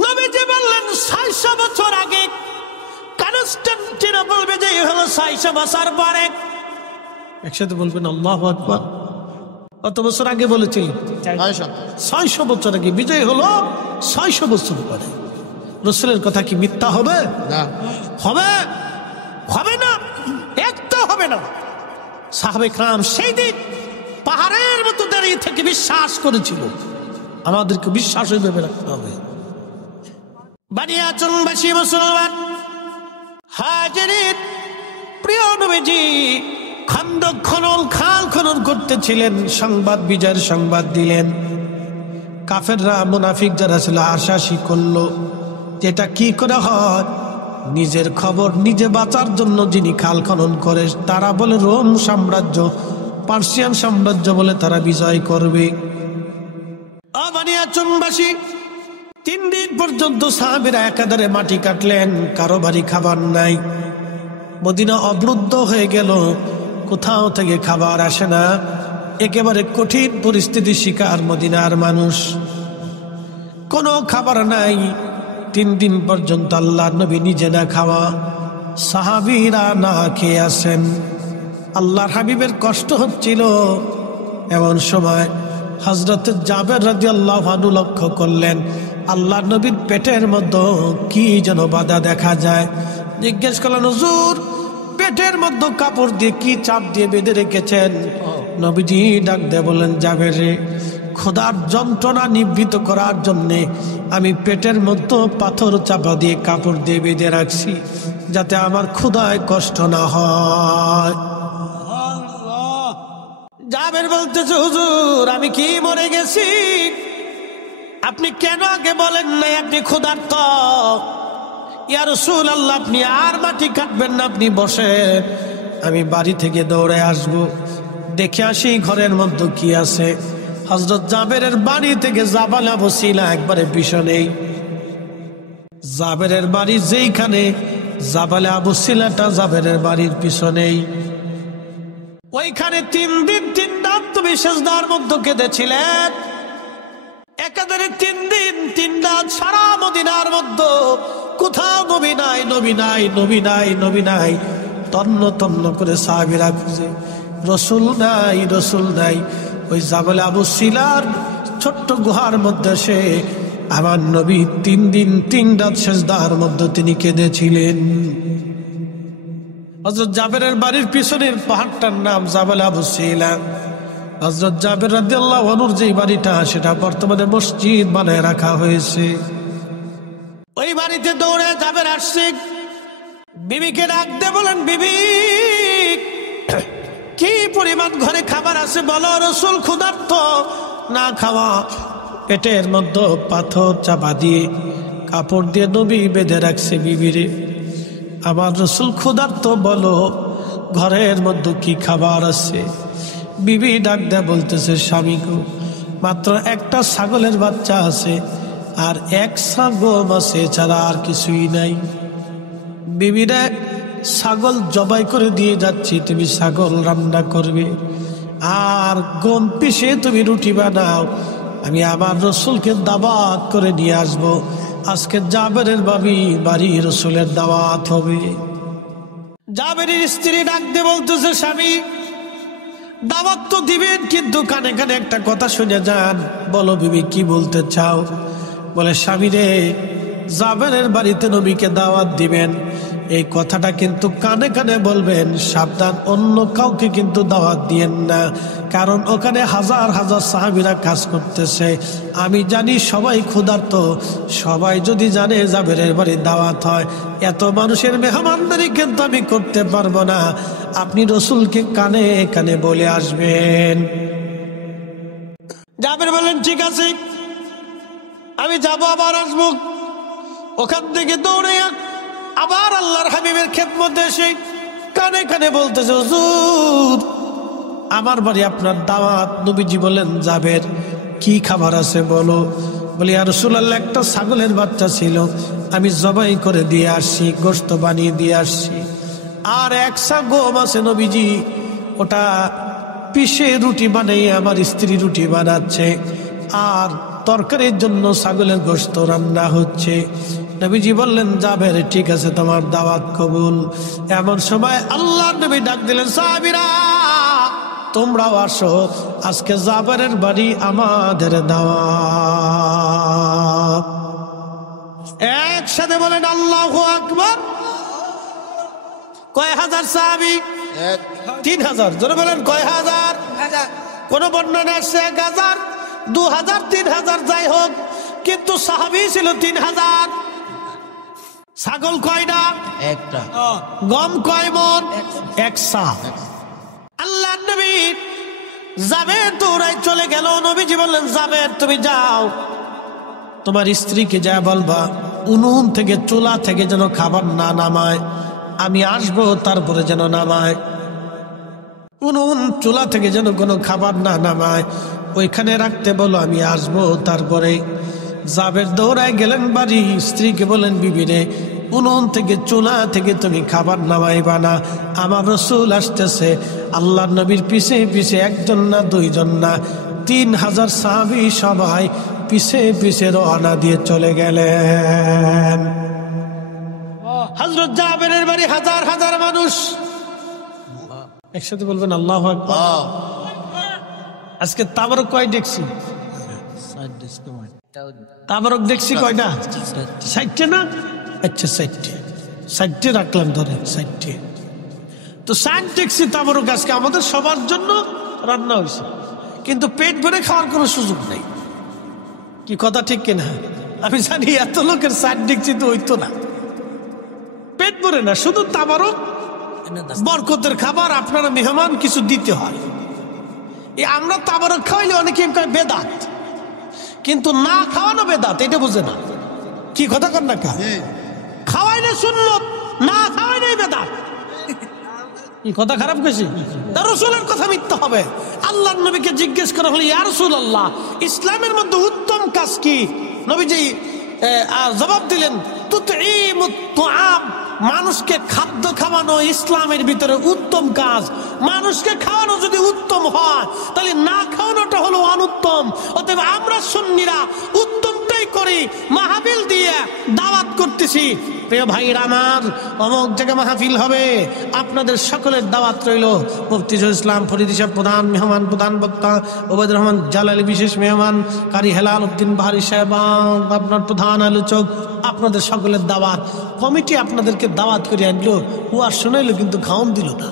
নবীজি বললেন 600 বছর আগে কনস্টান্টিনোপল বিজয় হলো। 600 বছর পরে, একসাথে বলবেন আল্লাহু আকবার। কত বছর আগে বলেছিলেন? 600 বছর আগে বিজয় হলো। 600 বছর পরে রাসূলের কথা কি মিথ্যা হবে? না। হবে? হবে না, একটা হবে না। সাহাবে کرام সেই দিন পাহাড়ের মতো দাঁড়িয়ে থেকে বিশ্বাস করেছিল। আমাদেরকে বিশ্বাস হইবে রাখতে হবে। বানিয়াচুংবাসী মুসলমান হাজিরিন, প্রিয় নবীজি খন্দক খনন, খাল খনন করতেছিলেন। সংবাদ, বিজয়ের সংবাদ দিলেন। কাফেররা, মুনাফিক যারা ছিল আশাসী করলো যেটা কি করে হয়। নিজের খবর নিজে বাঁচার জন্য যিনি খাল খনন করে তারা বলে রোম সাম্রাজ্য পার্সিয়ান সাম্রাজ্য বলে তারা বিজয় করবে। বানিয়াচংবাসী 3 দিন পর্যন্ত সাহাবীরা একাধারে মাটি কাটলেন, কারো বাড়ি খাবার নাই। মদিনা অবরুদ্ধ হয়ে গেল, কোথাও থেকে খাবার আসে না। একেবারে কঠিন পরিস্থিতির শিকার মদিনার মানুষ, কোনো খাবার নাই। 3 দিন পর্যন্ত আল্লাহর নবী নিজে না খাওয়া, সাহাবীরা না খেয়ে আসেন। আল্লাহর হাবিবের কষ্ট হচ্ছিল। এমন সময় হযরত জাবের রাদিয়াল্লাহু আনহু লক্ষ্য করলেন আল্লাহর নবীর পেটের মধ্যে কি যেন বাধা দেখা যায়। জিজ্ঞেস করলেন, হুজুর পেটের মধ্যে কাপড় দিয়ে কি চাপ দিয়ে বেঁধে রেখেছেন? নবীজি ডাক দিয়ে বললেন, জাবের রে, ক্ষুধার যন্ত্রণা নিবৃত করার জন্যে আমি পেটের মধ্যে পাথর চাপা দিয়ে কাপড় দিয়ে বেঁধে রাখছি, যাতে আমার ক্ষুধায় কষ্ট না হয়। জাবের বলতেছে, হুজুর আমি কি মরে গেছি? আপনি কেন আগে বলেন নাই আপনি ক্ষুধার্ত? ইয়া রাসূলুল্লাহ, আপনি আর মাটি কাটবেন না, আপনি বসেন, আমি বাড়ি থেকে দৌড়ে আসব, দেখে আসি ঘরের মধ্যে কি আছে। হযরত জাবেরের বাড়ি থেকে জাবাল আবু সিলা একবারে পিছনেই। জাবেরের বাড়ি যেইখানে, জাবাল আবু সিলাটা জাবেরের বাড়ির পিছনেই। ওইখানে 3 দিন 3 রাত তুমি সিজদার মধ্যে কেঁদেছিলেন। একাধারে 3 দিন 3 রাত সারা মদিনার মধ্যে কোথাও নবী নাই, নবী নাই, নবী নাই, নবী নাই। তন্ন তন্ন করে সাহাবীরা খুঁজে, রসুল নাই, রসুল নাই। ওই জাবাল আবু সিলার ছোট্ট গুহার মধ্যে সে আমার নবী 3 দিন 3 রাত সিজদার মধ্যে তিনি কেঁদেছিলেন। হযরত জাবেরের বাড়ির পিছনের পাহাড়টার নাম জাবাল আবু সিলা। হযরত জাবের রাদিয়াল্লাহু আনহুর যে বাড়িটা, সেটা বর্তমানে মসজিদ বানায় রাখা হয়েছে। ওই বাড়িতে দৌড়ে জাবের আসছে, বিবিকে ডাক দিয়ে বলেন, বিবি কি পরিমাণ ঘরে খাবার আছে বলো? রাসূল ক্ষুধার্ত, না খাওয়া, পেটের মধ্যে পাথর চাপা দিয়ে কাপড় দিয়ে নবী বেঁধে রাখছে বিবিরে। আমার রাসূল ক্ষুধার্ত, বলো ঘরের মধ্যে কি খাবার আছে? বিবি ডাক দেয়া বলতেছে, স্বামী গো, মাত্র একটা ছাগলের বাচ্চা আছে আর 1 সা গম আছে, ছাড়া আর কিছুই নাই। বিবিরা, ছাগল জবাই করে দিয়ে যাচ্ছি, তুমি ছাগল রান্না করবে আর গম পিষে তুমি রুটি বানাও। আমি আমার রাসূলকে দাওয়াত করে নিয়ে আসবো। আজকে জাবেরের বাড়ি রাসূলের দাওয়াত হবে। জাবেরের স্ত্রী ডাক দিয়ে বলতেছে, স্বামী দাওয়াত তো দিবেন, কিন্তু কানে কানে একটা কথা শুনে যান। বলো বিবি, কি বলতে চাও? বলে, স্বামী রে, জাবেরের বাড়িতে নবীকে দাওয়াত দিবেন, এই কথাটা কিন্তু কানে কানে বলবেন, সাবধান, অন্য কাউকে কিন্তু দাওয়াত দিয়েন না, কারণ ওখানে হাজার হাজার সাহাবীরা কাজ করতেছে। আমি জানি সবাই ক্ষুধার্ত, সবাই যদি জানে জাবেরের বাড়ির দাওয়াত হয়, এত মানুষের মেহমানদারি কিন্তু আমি করতে পারবো না। আপনি রাসূলকে কানে কানে বলে আসবেন। জাবের বলেন, ঠিক আছে, আমি যাবো, আবার আসবো। ওখান থেকে দৌড়ে আবার আল্লাহর হাবিবের খেদমতে এসে কানে কানে বলতেছে, হুজুর আমার বাড়ি আপনার দাওয়াত। নবীজি বলেন, জাবের কি খাবার আছে বলো? বলি, ইয়া রাসূলুল্লাহ, একটা ছাগলের বাচ্চা ছিল, আমি জবাই করে দিয়ে আসছি, গোশত বানিয়ে দিয়ে আসছি, আর 1 সা গম আছে নবীজি, ওটা পিষে রুটি বানিয়ে আমার স্ত্রী রুটি বানাচ্ছে, আর তরকারির জন্য ছাগলের গোশত রান্না হচ্ছে। নবীজি বললেন, জাবের ঠিক আছে, তোমার দাওয়াত কবুল। এমন সময় আল্লাহর নবী ডাক দিলেন, সাহাবীরা তোমরাও আসো, আজকে জাবেরের বাড়ি আমাদের দাওয়াত। একসাথে বলেন আল্লাহু আকবার। কয় হাজার সাহাবী? 3000। জোরে বলেন, কয় হাজার? কোন বর্ণনা আসছে 1000, 2000, 3000, যাই হোক, কিন্তু সাহাবী ছিল 3000। ছাগল কয়টা? একটা। গম কয় মন? 1 সা। আল্লাহর নবী জাবের দৌড়ায় চলে গেল। নবীজি বললেন, জাবের তুমি যাও, তোমার স্ত্রীকে যা বলবা উনুন থেকে, চুলা থেকে যেন খাবার না নামায়, আমি আসবো তারপরে যেন নামায়। উনুন চুলা থেকে যেন কোনো খাবার না নামায়, ওইখানে রাখতে বলো, আমি আসবো। তারপরে জাবের দৌড়ায় গেলেন বাড়ি, স্ত্রীকে বলেন, বিবিরে উনুন থেকে চুলা থেকে তুমি খাবার নামাইবা না, আমার রসুল আসতেছে। আল্লাহর নবীর পিছে পিছে একজন না দুইজন না 3000 সাহাবী সবাই পিছে পিছে রওনা দিয়ে চলে গেলেন। হযরত জাবেরের বাড়ি হাজার হাজার মানুষ, একসাথে বলবেন আল্লাহু আকবার। আজকে তাবারক কয় দেখছি? তাবারক দেখছি কয়টা? 60 না? আচ্ছা 60 রাখলাম, ধরে 60। তো 60 দেখছি তাবারক আজকে আমাদের সবার জন্য রান্না হয়েছে, কিন্তু পেট ভরে খাওয়ার কোনো সুযোগ নেই। কি কথা ঠিক কিনা? আমি জানি এত লোকের 60 দেখছি তো হইতো না, পেট ভরে না, শুধু তাবারক বরকতের খাবার, আপনারা মেহমান কিছু দিতে হয়। এই আমরা তাবারক খাওয়াইলে অনেকে বেদাত, কিন্তু না খাওয়ানো বেদাত, এটা বুঝে না। কি কথা কর না? খাওয়াইলে সুন্নত, না খাওয়াইলে বেদাত। এই কথা খারাপ কইছি? রাসূলের কথা মিথ্যা হবে। আল্লাহর নবীকে জিজ্ঞেস করা হলো, ইয়া রাসূলুল্লাহ, ইসলামের মধ্যে উত্তম কাজ কি? নবীজি জবাব দিলেন, তুতঈমুত তুআম, মানুষকে খাদ্য খাওয়ানো ইসলামের ভিতরে উত্তম কাজ। মানুষকে খাওয়ানো যদি উত্তম হয়, তাহলে না খাওয়ানোটা হলো অনুত্তম। অতএব আমরা সুন্নিরা উত্তমটাই করি, মাহফিল দিয়ে দাওয়াত করতেছি। প্রিয় ভাইরা আমার, অমুক জায়গায় মাহফিল হবে, আপনাদের সকলের দাওয়াত রইল। মুফতি শহীদুল ইসলাম ফরিদী সাহেব প্রধান মেহমান, প্রধান বক্তা ওবায়দুর রহমান জালালী বিশেষ মেহমান, কারি হেলাল উদ্দিন বাহারি সাহেব আপনার প্রধান আলোচক। আপনাদের সকলের দাওয়াত, কমিটি আপনাদেরকে দাওয়াত করে আনলো, ও আর শোনাইলো, কিন্তু খাওন দিল না।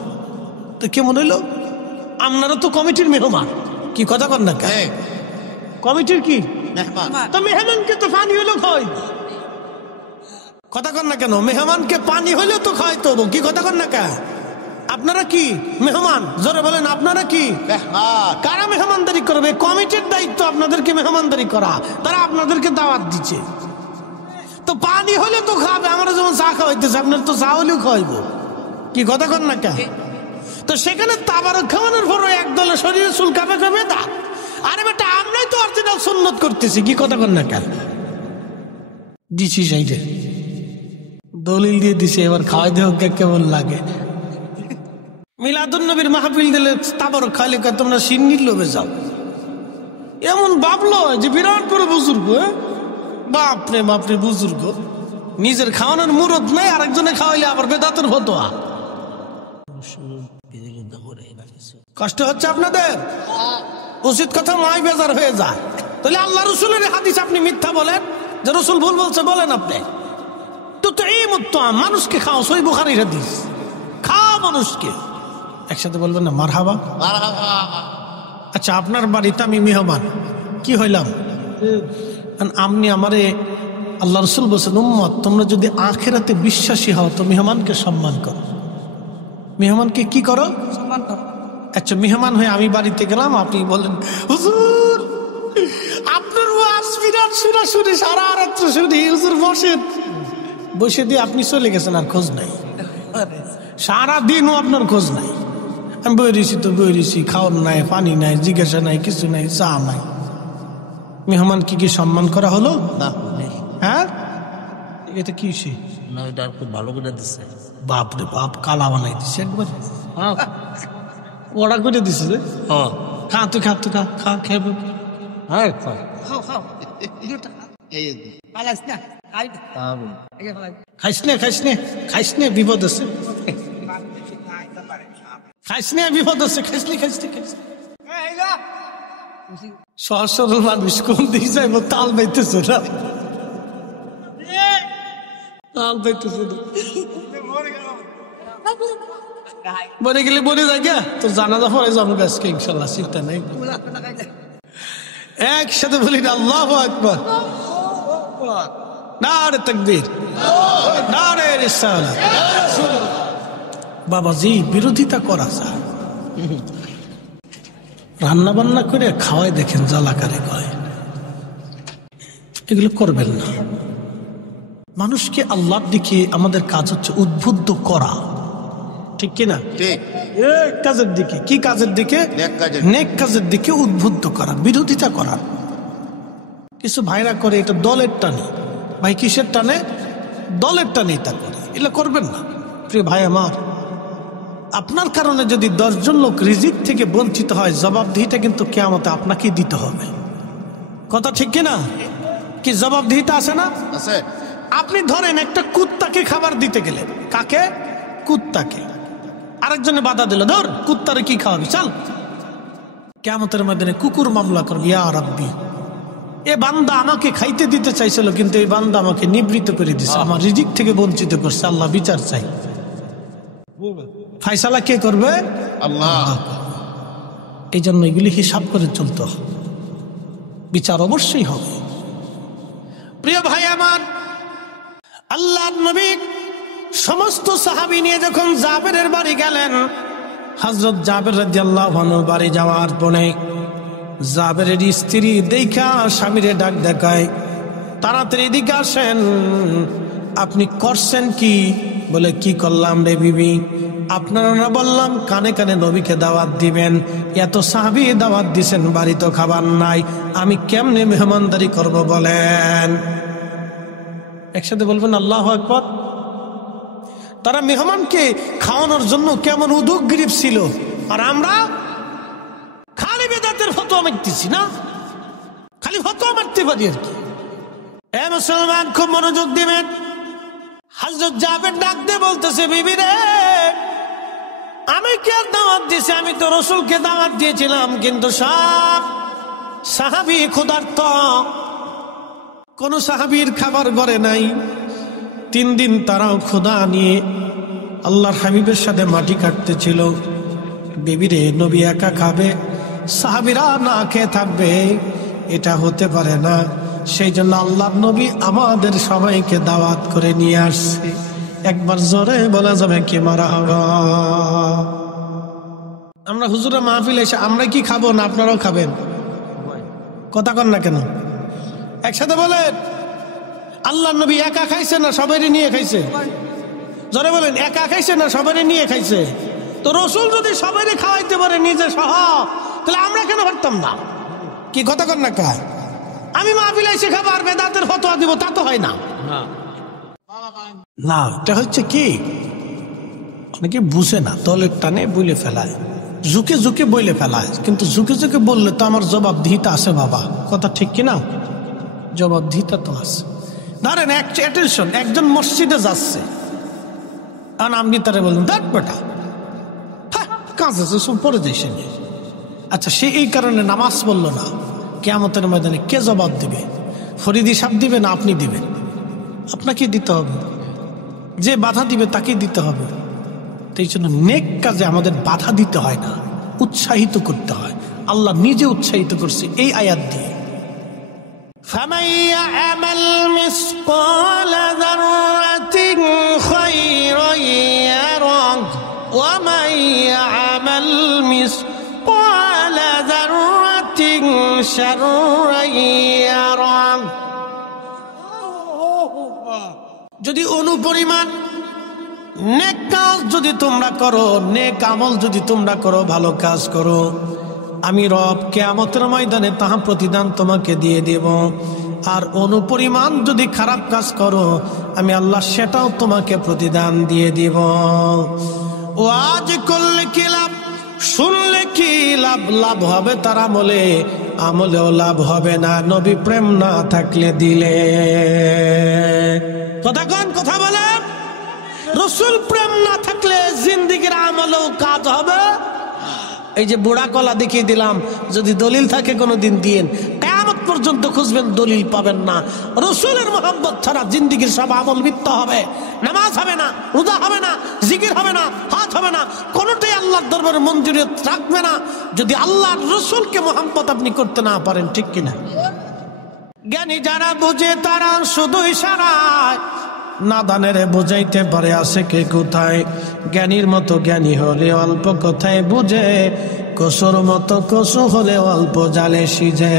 তো কেমন হইলো? আপনারা তো কমিটির মেহমান। কি কথা কর না? কমিটির কি তো মেহমানকে তো পানি হইলো খাওয়াই, কথা কর না কেন? মেহমানকে পানি হইলেও তো খাওয়াইতো। কি কথা কর না কে? আপনারা কি মেহমান? জোরে বলেন, আপনারা কি? কারা মেহমানদারি করবে? কমিটির দায়িত্ব আপনাদেরকে মেহমানদারি করা, তারা আপনাদেরকে দাওয়াত দিচ্ছে। তো পানি হলে তো খাবে, আমরা যেমন চা খাওয়াইতেছে, আপনার তো চা হলেও খাওয়াইবো। কি কথা কর না কে? তো সেখানে তাবারক খাওয়ানোর পর একদলের শরীরে চুল কাঁপে কাঁপে দা। আরে বেটা, আমরাই তো অরিজিনাল সুন্নত করতেছি। কি কথা কর না কে? দিছি সাইডে দলিল দিয়ে দিছে, এবার খাওয়াই দেহ কেমন লাগে। মিলাদুন নবীর মাহফিল দিলে তাবারক খাইলে তোমরা সিন্নির লোভে যাও, এমন ভাবলো যে বিরাট বড় বুজুর্গ। বাপরে বাপরে, বুজুর্গ নিজের খাওয়ানোর মুরত নাই, আরেকজনে খাওয়াইলে আবার বেদাতের ফতোয়া। কষ্ট হচ্ছে আপনাদের? উচিত কথা নয়, বেজার হয়ে যায়। তাহলে আল্লাহ রসুলের হাদিস আপনি মিথ্যা বলেন, যে রসুল ভুল বলছে বলেন আপনি। তো এই মত মানুষকে খাও, সহিহ বুখারীর হাদিস, খাও মানুষকে। একসাথে বলবেন না মারহাবা? আচ্ছা, আপনার বাড়িতে আমি মেহমান, কি হইলাম? আপনি আমারে, আল্লাহ রসুল বলছেন, উম্মত তোমরা যদি আখিরাতে বিশ্বাসী হও তো মেহমানকে সম্মান করো। মেহমানকে কি করো? সম্মান করো। আচ্ছা, মেহমান হয়ে আমি বাড়িতে গেলাম, আপনি বলেন, হুজুর আপনার ওয়াজ বিরাট শুনা শুনি, সারা রাত্র শুনি, হুজুর বসেন। বসে দিয়ে আপনি চলে গেছেন, আর খোঁজ নাই। সারাদিনও আপনার খোঁজ নাই। আমি বই রয়েছি তো বই রয়েছি, খাওয়ার নাই, পানি নাই, জিজ্ঞাসা নাই, কিছু নাই, চা নাই। মেহমান কি সম্মান করা হলো? হ্যাঁ, এটা কি ভালো করে দিচ্ছে? বাপরে বাপ, কালা বানাই দিচ্ছে একবার, ওরা করে দিছে যে। খা তুই, খা তুই, খা খা খেয়ে। হ্যাঁ, খাইস নে, খাইস নে, খাইস নে, বিপদ আছে। খাইস নে, বিপদ আছে, খাইস নে, খাইস নে, খাইস নে। সহজ সরল মানুষ কোন দিকে যাইব? তাল পাইতেছে না, তাল পাইতেছে না। মরে গেলে মরে যায় গা, তো জানাজা পরে যাবো আজকে ইনশাল্লাহ, চিন্তা নেই। একসাথে বলি না আল্লাহু আকবার, নারে তাকবীর, নারে রিসালাত। বাবাজি, বিরোধিতা করা যায়, রান্না বান্না করে খাওয়াই দেখেন, জ্বালাকারে কয়, এগুলো করবেন না। মানুষকে আল্লাহর দিকে আমাদের কাজ হচ্ছে উদ্বুদ্ধ করা, ঠিক কিনা? ঠিক। কাজের দিকে, কি কাজের দিকে? নেক কাজের দিকে উদ্বুদ্ধ করা, বিরোধিতা করা। কিছু ভাইরা করে এটা দলের টানে। ভাই কিসের টানে? দলের টানে তা করে। এগুলো করবেন না প্রিয় ভাই আমার। আপনার কারণে যদি 10 জন লোক রিজিক থেকে বঞ্চিত হয়, জবাবদিহিটা কিন্তু কিয়ামতে আপনাকেই দিতে হবে। কথা ঠিক কিনা? কি জবাবদিহিতা আছে না? আছে। আপনি ধরেন একটা কুত্তাকে খাবার দিতে গেলেন। কাকে? কুত্তাকে। আরেকজনে বাধা দিল, ধর কুত্তারে কি খাওয়াবি, চল। কিয়ামতের ময়দানে কুকুর মামলা করবে, ইয়া রাব্বি, এ বান্দা আমাকে খাইতে দিতে চাইছিল, কিন্তু এই বান্দা আমাকে নিবৃত্ত করে দিছে, আমার রিজিক থেকে বঞ্চিত করছে। আল্লাহ বিচার চাই। ফায়সালা কে করবে? আল্লাহ। এই জন্য এগুলি হিসাব করে চলতে হবে, বিচার অবশ্যই হবে। প্রিয় ভাই আমার, আল্লাহর নবী সমস্ত সাহাবী নিয়ে যখন জাবেরের বাড়ি গেলেন, হযরত জাবের রাদিয়াল্লাহু আনহু বাড়ি যাওয়ার পরে জাবেরের স্ত্রী দেখা স্বামীরে ডাক দেখায়, তাড়াতাড়ি এদিকে আসেন, আপনি করছেন কি? বলে, কি করলাম রে বিবি? আপনারা না বললাম কানে কানে নবীকে দাওয়াত দিবেন, এত সাহাবী দাওয়াত দিছেন, বাড়ি তো খাবার নাই, আমি কেমনে মেহমানদারি করব বলেন? একসাথে বলবেন আল্লাহু আকবার। তারা মেহমানকে খাওয়ানোর জন্য কেমন উদগ্রীব ছিল, আর আমরা খালি বেদাতের ফতোয়া মারতেছি না, খালি ফতোয়া মারতে পারি আর কি। এ মুসলমান, খুব মনোযোগ দিবেন। হযরত জাবের ডাক দিয়ে বলতেছে, বিবি রে, আমি কে দাওয়াত দিয়েছি? আমি তো রাসূলকে দাওয়াত দিয়েছিলাম, কিন্তু সব সাহাবী ক্ষুধার্ত, কোন সাহাবীর খাবার ঘরে নাই। 3 দিন তারাও ক্ষুধা নিয়ে আল্লাহর হাবিবের সাথে মাটি কাটতেছিল। বিবিরে, নবী একা খাবে, সাহাবীরা না খেয়ে থাকবে, এটা হতে পারে না। সেই জন্য আল্লাহর নবী আমাদের সবাইকে দাওয়াত করে নিয়ে আসছে। একবার জোরে বলা যাবে কি মারহাবা। আমরা হুজুরা মাহফিলে এসে আমরা কি খাবো না আপনারাও খাবেন? কথা কন না কেন? একসাথে বলেন, আল্লাহর নবী একা খাইছে না সবাইরে নিয়ে খাইছে? জোরে বলেন, একা খাইছে না সবাইরে নিয়ে খাইছে? তো রাসূল যদি সবাইরে খাওয়াইতে পারে নিজে সহ, তাহলে আমরা কেন পারতাম না? কি কথা কন না কা? আমি মাহফিলে এসে খাবো আর বেদাতের ফতোয়া দিব, তা তো হয় না। না, এটা হচ্ছে কি, অনেকে বুঝে না, দলের টানে বলে ফেলায়, ঝুঁকে ঝুঁকে বলে ফেলায়। কিন্তু ঝুঁকে ঝুঁকে বললে তো আমার জবাবদিহিতা আছে বাবা, কথা ঠিক কিনা? জবাবদিহিতা তো আছে। ধরেন অ্যাটেনশন, একজন মসজিদে যাচ্ছে, আর আপনি তারা বললেন, দেখ বেটা, হ্যাঁ কাজ আছে, সব পরে যাইছে। আচ্ছা, সে এই কারণে নামাজ পড়লো না, কিয়ামতের ময়দানে কে জবাব দিবে? ফরিদি সাহেব দিবে না আপনি দিবেন? আপনাকে দিতে হবে। যে বাধা দিবে তাকে দিতে হবে। এই জন্য নেক কাজে আমাদের বাধা দিতে হয় না, উৎসাহিত করতে হয়। আল্লাহ নিজে উৎসাহিত করছে এই আয়াত দিয়ে। فَمَن يَعْمَلْ مِثْقَالَ ذَرَّةٍ خَيْرًا يَرَهُ وَمَن يَعْمَلْ مِثْقَالَ ذَرَّةٍ شَرًّا يَرَهُ। যদি অনুপরিমাণ নেক কাজ যদি তোমরা করো, নেক আমল যদি তোমরা করো, ভালো কাজ করো, আমি রব কিয়ামতের ময়দানে তাহা প্রতিদান তোমাকে দিয়ে দেব। আর অনুপরিমাণ যদি খারাপ কাজ করো, আমি আল্লাহ সেটাও তোমাকে প্রতিদান দিয়ে দিব। ও আজ করলে কি লাভ, শুনলে কি লাভ? লাভ হবে তার আমলে, আমলেও লাভ হবে না নবী প্রেম না থাকলে দিলে। কথা কন, কথা বলেন। রাসূল প্রেম না থাকলে জিন্দেগির আমলেও কাজ হবে। এই যে বুড়া কলা দেখিয়ে দিলাম, যদি দলিল থাকে কোনোদিন দিন, কিয়ামত পর্যন্ত খুঁজবেন, দলিল পাবেন না। রাসূলের মহব্বত ছাড়া জিন্দেগির সব আমল মিথ্যা হবে। নামাজ হবে না, রোজা হবে না, জিকির হবে না, হজ হবে না, কোনোটাই আল্লাহর দরবারে মঞ্জুরিয়ত রাখবে না যদি আল্লাহর রাসূলকে মহব্বত আপনি করতে না পারেন, ঠিক কিনা? জ্ঞানী যারা বুঝে তারা শুধু ইশারায়, নাদানের বোঝাইতে পারে আছে কে কোথায়। জ্ঞানীর মতো জ্ঞানী হলে অল্প কথায় বুঝে, কসুর মতো কসু হলে অল্প জালে সিজে।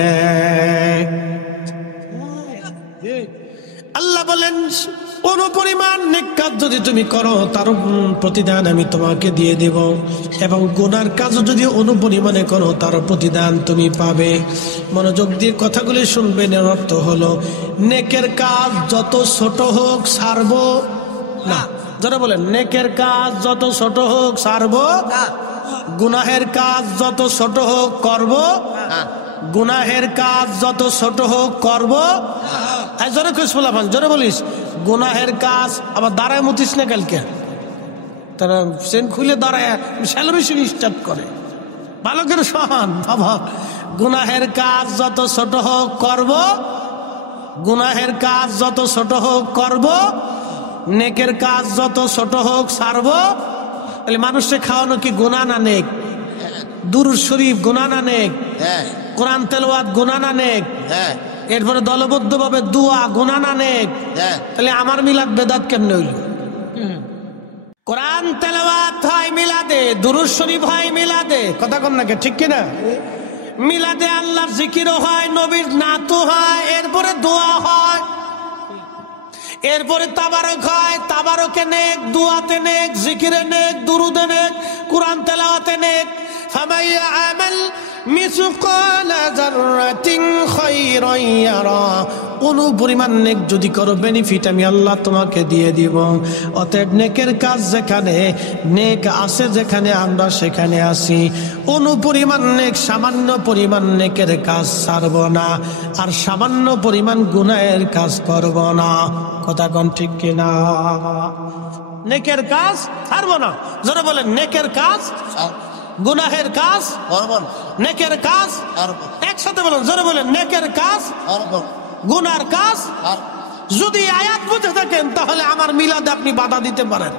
আল্লাহ বলেন অনুপরিমাণ নেক কাজ যদি তুমি করো তার প্রতিদান আমি তোমাকে দিয়ে দেব, এবং গুনার কাজ যদি অনুপরিমাণে করো তার প্রতিদান তুমি পাবে। মনোযোগ দিয়ে কথাগুলি শুনবেন। এর অর্থ হলো নেকের কাজ যত ছোট হোক ছাড়বো না। যারা বলেন নেকের কাজ যত ছোট হোক ছাড়বো, গুনাহের কাজ যত ছোট হোক করব, গুনাহের কাজ যত ছোট হোক করব। জোরে খুশ বলাবান, জোরে বলিস গুনাহের কাজ। আবার দাঁড়ায় মতিস না কালকে, তারা সেন খুলে দাঁড়ায় সেলিব্রেশন স্টার্ট করে। ভালো করে সহান বাবা, গুনাহের কাজ যত ছোট হোক করব, গুনাহের কাজ যত ছোট হোক করব, নেকের কাজ যত ছোট হোক ছাড়ব। তাহলে মানুষকে খাওয়ানো কি গুনাহ না নেক? দুরূদ শরীফ গুনাহ না নেক? কোরআন তেলাওয়াত গুনাহ না নেক? এরপরে দলবদ্ধভাবে দোয়া গুনাহ না নেক? তাহলে আমার মিলাদ বেদাত কেমনে হইল? কোরআন তেলাওয়াত হয় মিলাদে, দুরূদ শরীফ হয় মিলাদে, কথা কন নাকি, ঠিক কিনা? মিলাদে আল্লাহর জিকিরও হয়, নবীর নাতও হয়, এরপরে দোয়া হয়, এরপরে তাবারক হয়, তাবারকে নেক, দুয়াতে নেক, জিকিরে নেক, দুরুদে নেক, কুরআন তেলাওয়াতে নেক। ফামাইয়া আমাল মিসকালা যাররাতিন খায়রান ইয়ারা, অনুপরিমাণ নেক যদি করো বেনিফিট আমি আল্লাহ তোমাকে দিয়ে দিব। অতএব নেকের কাজ যেখানে নেক আছে, যেখানে আমরা সেখানে আসি। অনুপরিমাণ নেক, সামান্য পরিমাণ নেকের কাজ ছাড়ব না, আর সামান্য পরিমাণ গুনাহের কাজ করব না। কথা কোন ঠিক কিনা? নেকের কাজ ছাড়ব না। যারা বলেন নেকের কাজ, গুনাহের কাজ, নেকের কাজ, একসাথে বলেন, যারা বলেন নেকের কাজ, গুনার কাজ। যদি আয়াত বুঝে থাকেন তাহলে আমার মিলাদে আপনি বাধা দিতে পারেন,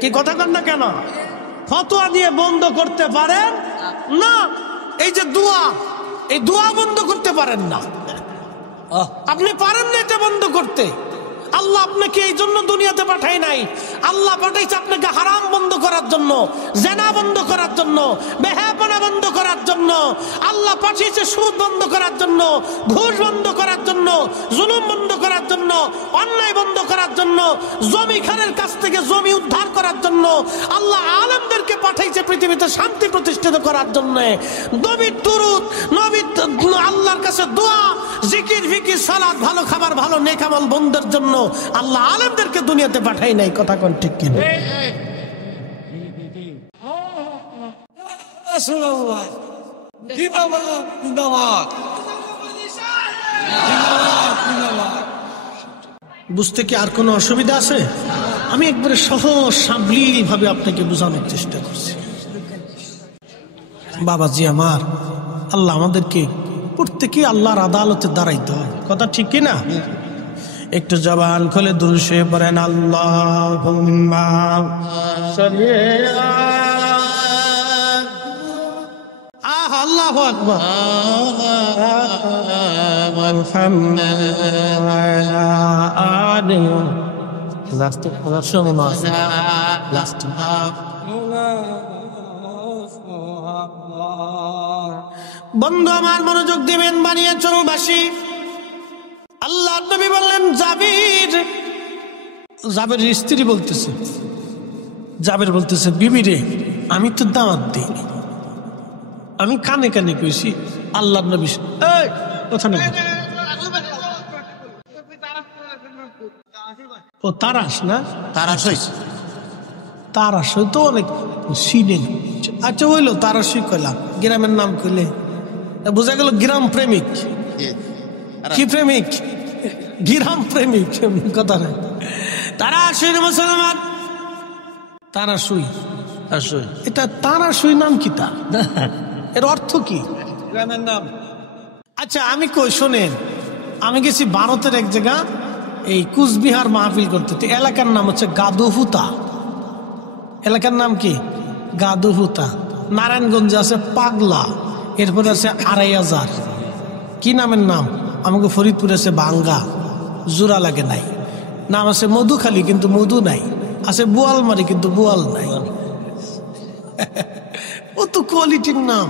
কি কথা কন না কেন? ফতোয়া দিয়ে বন্ধ করতে পারেন না। এই যে দোয়া, এই দোয়া বন্ধ করতে পারেন না, আপনি পারেন না এটা বন্ধ করতে। আল্লাহ আপনাকে এই জন্য দুনিয়াতে পাঠায় নাই। আল্লাহ পাঠাইছে আপনাকে হারাম বন্ধ করার জন্য, জেনা বন্ধ করার জন্য, বেহায়াপনা বন্ধ করার জন্য। আল্লাহ পাঠিয়েছে সুদ বন্ধ করার জন্য, ঘুষ বন্ধ করার জন্য, জুলুম বন্ধ করার জন্য, অন্যায় বন্ধ করার জন্য, জমি খানের কাছ থেকে জমি উদ্ধার করার জন্য। আল্লাহ আলেমদেরকে পাঠাইছে পৃথিবীতে শান্তি প্রতিষ্ঠিত করার জন্য। নবীর দুরূদ, নবীর আল্লাহর কাছে দোয়া, জিকির, ফিকির, সালাত, ভালো খাবার, ভালো নেক আমল বন্ধের জন্য আল্লাহ আলেমদেরকে দুনিয়াতে পাঠাই নাই। কথা কোন ঠিক কিনা? বুঝতে কি আর কোনো অসুবিধা আছে? আমি একবারে সহজ সাবলীল ভাবে আপনাকে বোঝানোর চেষ্টা করছি। বাবাজি আমার, আল্লাহ আমাদেরকে প্রত্যেকে আল্লাহর আদালতে দাঁড়াইতে হয়। কথা ঠিক কিনা? একটু জবান খুলে দুরূদ শরীফ পড়েন। আল্লাহুম্মা সাল্লি আল্লাহু আকবার বন্ধু আমার মনোযোগ দিবেন। বানিয়ে চলবাসী আল্লাহ নবী বললেন, জাবের স্ত্রী বলতেছে, জাবের বলতেছে, বিবি রে আমি তো দাওয়াত দিই, আমি কানে কানে কইছি। আল্লাহ নবী কথা না, ও তারাস না, তারাস হয়েছে, তারাস হয়তো অনেক সিনেন। আচ্ছা হইলো তারাসই কইলাম, গ্রামের নাম কইলে বোঝা গেল গ্রাম প্রেমিক। কি প্রেমিক? গ্রাম প্রেমিক কথা না। তারাসুই মুসলমান, তারাসুই, এটা তারাসুই নাম কি? তা এর অর্থ কি? গ্রামের নাম। আচ্ছা আমি কই শোনেন, আমি গেছি ভারতের এক জায়গা, এই কুচবিহার মাহফিল করতে। এলাকার নাম হচ্ছে গাদুহুতা। এলাকার নাম কি? গাদুহুতা। নারায়ণগঞ্জে আছে পাগলা, এরপরে আছে ২৫০০। কি নামের নাম? আমাকে ফরিদপুরে আছে বাঙ্গা, জোড়া লাগে নাই। নাম আছে মধুখালী, কিন্তু মধু নাই। আছে বোয়ালমারি, কিন্তু বোয়াল নাই। ও তো কোয়ালিটির নাম।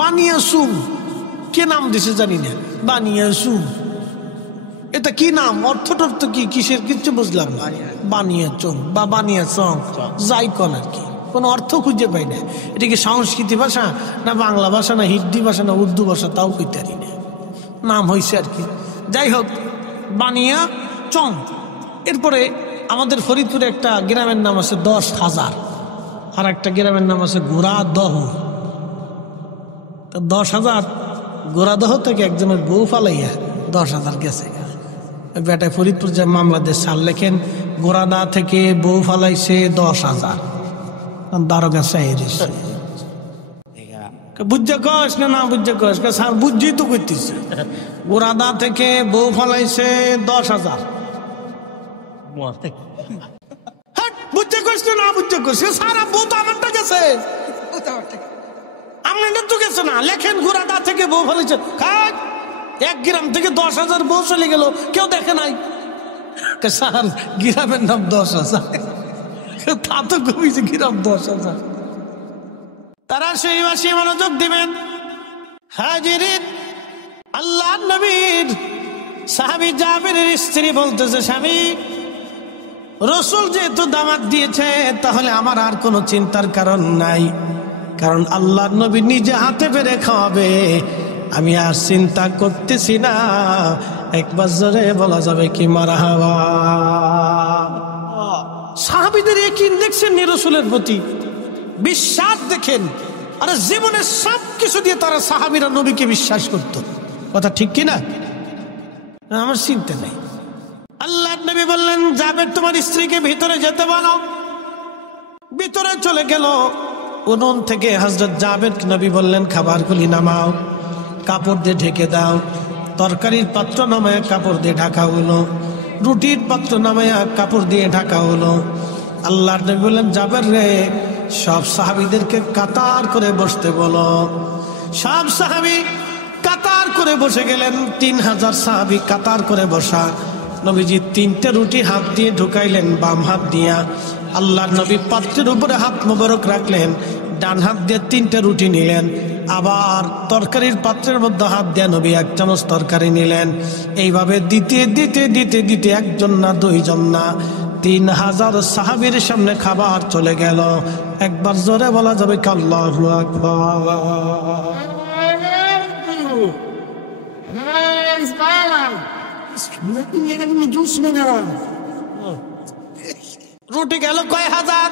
বানিয়াসুম কে নাম দিছে জানি না, বানিয়াসুম। এটা কি নাম, অর্থ টর্থ কি, কিসের, কিচ্ছু বুঝলাম না। বানিয়া চং বা বানিয়া চং যাই কন আর কি, কোনো অর্থ খুঁজে পাই না। এটা কি সংস্কৃতি ভাষা না বাংলা ভাষা না হিন্দি ভাষা না উর্দু ভাষা, তাও কইতে পারি না। নাম হয়েছে আর কি। যাই হোক, বানিয়া চং। এরপরে আমাদের ফরিদপুরে একটা গ্রামের নাম আছে 10,000, আর একটা গ্রামের নাম আছে গোরাদহ। 10,000 গোরাদহ থেকে একজনের বউ ফালাইয়া 10,000 গেছে। বেটায় ফরিদপুর যে মামলাদের সাল লেখেন, গোরাদা থেকে বউ ফালাইছে 10,000, দারোগা সাহেব বুঝে কস না বুঝে কস, স্যার বুঝছি তো করতেছি। গোরাদা থেকে বউ ফালাইছে 10,000, বুঝতে কস না বুঝতে কস, সারা বউ তো আমারটা গেছে, আপনাদের তো গেছে না। লেখেন গোরাদা থেকে বউ ফালাইছে, এক গ্রাম থেকে 10,000 বউ চলে গেল, কেউ দেখে নাই। স্যার গ্রামের নাম 10,000, তা তো কমিছে গ্রাম 10,000। তারা সেই মাসে মনোযোগ দিবেন। হাজিরিন, আল্লাহ নবীর সাহাবী জাবেরের স্ত্রী বলতেছে, স্বামী রসুল যেহেতু দাওয়াত দিয়েছে, তাহলে আমার আর কোনো চিন্তার কারণ নাই, কারণ আল্লাহ নবী নিজে হাতে পেরে খাওয়াবে, আমি আর চিন্তা করতেছি না। একবার জোরে বলা যাবে কি মারহাবা। সাহাবীদের ইয়াকিন দেখছেন নি রসুলের প্রতি, বিশ্বাস দেখেন। আরে জীবনের সব কিছু দিয়ে তারা সাহাবীরা নবীকে বিশ্বাস করত, কথা ঠিক কিনা? আমার চিন্তা নেই। আল্লাহ নবী বললেন, জাবের তোমার স্ত্রীকে ভিতরে যেতে বলো। ভিতরে চলে গেল। উনুন থেকে হযরত জাবের নবী বললেন, খাবারগুলি নামাও, কাপড় দিয়ে ঢেকে দাও। তরকারির পাত্র নামায়া কাপড় দিয়ে ঢাকা হলো, রুটির পাত্র নামায়া কাপড় দিয়ে ঢাকা হলো। আল্লাহ নবী বললেন, জাবের রে, সব সাহাবীদেরকে কাতার করে বসতে বলো। সব সাহাবী কাতার করে বসে গেলেন। 3,000 সাহাবী কাতার করে বসা। নবীজি 3টে রুটি হাত দিয়ে ঢুকাইলেন বাম হাত দিয়া। আল্লাহ নবী পাত্রের উপরে হাত মোবারক রাখলেন, ডান হাত দিয়ে 3টে রুটি নিলেন। আবার তরকারির পাত্রের মধ্যে হাত দিয়ে নবী 1 চামচ তরকারি নিলেন। এইভাবে দিতে দিতে দিতে দিতে একজন না দুইজন না 3,000 সাহাবীর সামনে খাবার চলে গেল। একবার জোরে বলা যাবে কি আল্লাহু আকবার। রুটি গেল কয় হাজার?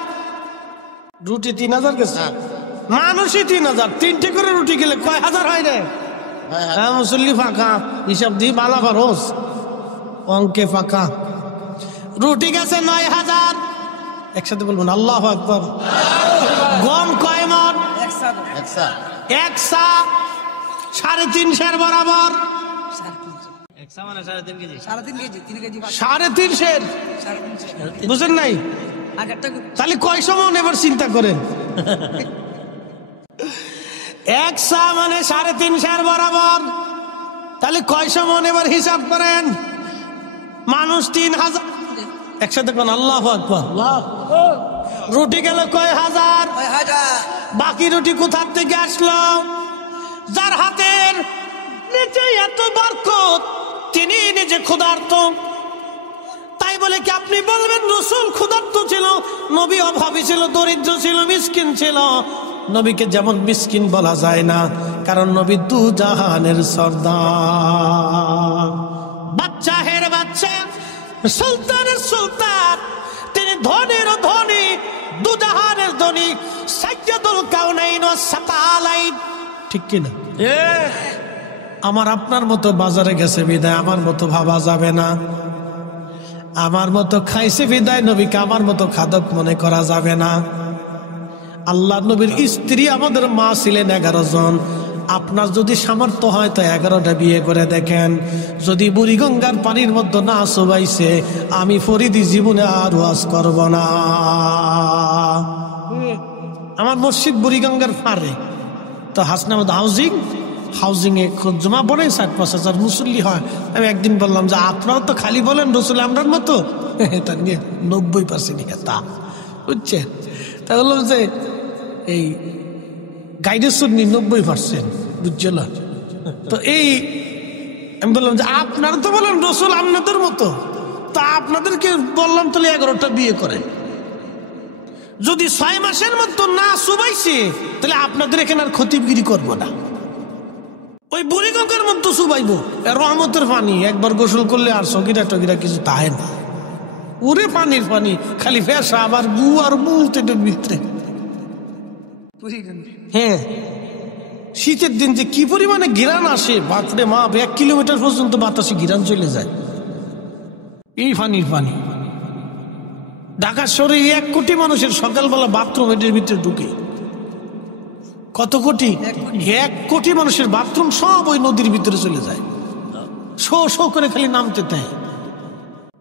রুটি 3,000 গেছে, মানুষই 3,000। 3টে করে রুটি গেলে কয় হাজার হয় রে? মুসল্লি ফাঁকা, হিসাব দিয়ে বালা ফারোস, অঙ্কে ফাঁকা। রুটি গেছে 9,000। একসাথে বলবেন আল্লাহু আকবার। গম কয় মণ? 1 সা, 3.5 বরাবর। 3.5 বুঝেন নাই? তাহলে কয় সমন এবার চিন্তা করেন। 1 সা মানে 3.5 বরাবর, তাহলে কয় সমন এবার হিসাব করেন। মানুষ 3,000, একসাথে কোন আল্লাহু আকবার। রুটি গেল কয় হাজার? বাকি রুটি কোথার থেকে আসলো? যার হাতের নিচে এত বরকত, তিনি নিজে ক্ষুধার্ত। তাই বলে কি আপনি বলবেন রাসূল ক্ষুধার্ত ছিল? নবী অভাবী ছিল, দরিদ্র ছিল, মিসকিন ছিল। নবীকে যেমন মিসকিন বলা যায় না, কারণ নবী দু জাহানের সর্দার, বাচ্চা হের বাচ্চা, সুলতানের সুলতান। তিনি ধনীর ধনী, দু জাহানের ধনী, সাইয়্যিদুল কাউনাইন ওয়াস সাকালাইন। ঠিক কিনা? আমার আপনার মতো বাজারে গেছে বিদায় আমার মতো ভাবা যাবে না। আমার মতো খাইছে বিদায় নবীকে আমার মতো খাদক মনে করা যাবে না। আল্লাহ নবীর স্ত্রী আমাদের মা ছিলেন 11 জন। আপনার যদি সামর্থ্য হয় তো 11টা বিয়ে করে দেখেন। যদি বুড়িগঙ্গার পানির মধ্যে না চুবাইছে, আমি ফরিদি জীবনে আর ওয়াজ করব না। আমার মসজিদ বুড়িগঙ্গার পারে, তো হাসনাবাদ হাউজিং এ জমা পড়ে 4-5 হাজার মুসল্লি হয়। আমি একদিন বললাম যে আপনারা তো খালি বলেন রসুল আমরার মতো, তার নিয়ে 90% তা বুঝছে। তা বললাম যে এই গাইডের সুন্নি 90%, বুঝছো না? তো এই আমি বললাম যে আপনারা তো বলেন রসুল আপনাদের মতো, তা আপনাদেরকে বললাম তাহলে 11টা বিয়ে করেন। যদি 6 মাসের মতো না সুবাইছে তাহলে আপনাদের এখানে আর খতিবগিরি করবো না, ওই বুড়িগঙ্গার মতো সুবাইবো। রহমতের পানি একবার গোসল করলে আর সগিরা টগিরা কিছু তাহে না, ওরে পানির পানি, খালি ফেসা আবার গু আর মুখ পেটের ভিতরে। হ্যাঁ, শীতের দিন যে কি পরিমাণে ঘিরান আসে, বাপরে মাপ, 1 কিলোমিটার পর্যন্ত বাতাসে ঘিরান চলে যায় এই পানির পানি। ঢাকা শহরে 1 কোটি মানুষের সকালবেলা বাথরুম এটার ভিতরে ঢুকে। কত কোটি? 1 কোটি মানুষের বাথরুম সব ওই নদীর ভিতরে চলে যায়, শো শো করে খালি নামতে দেয়।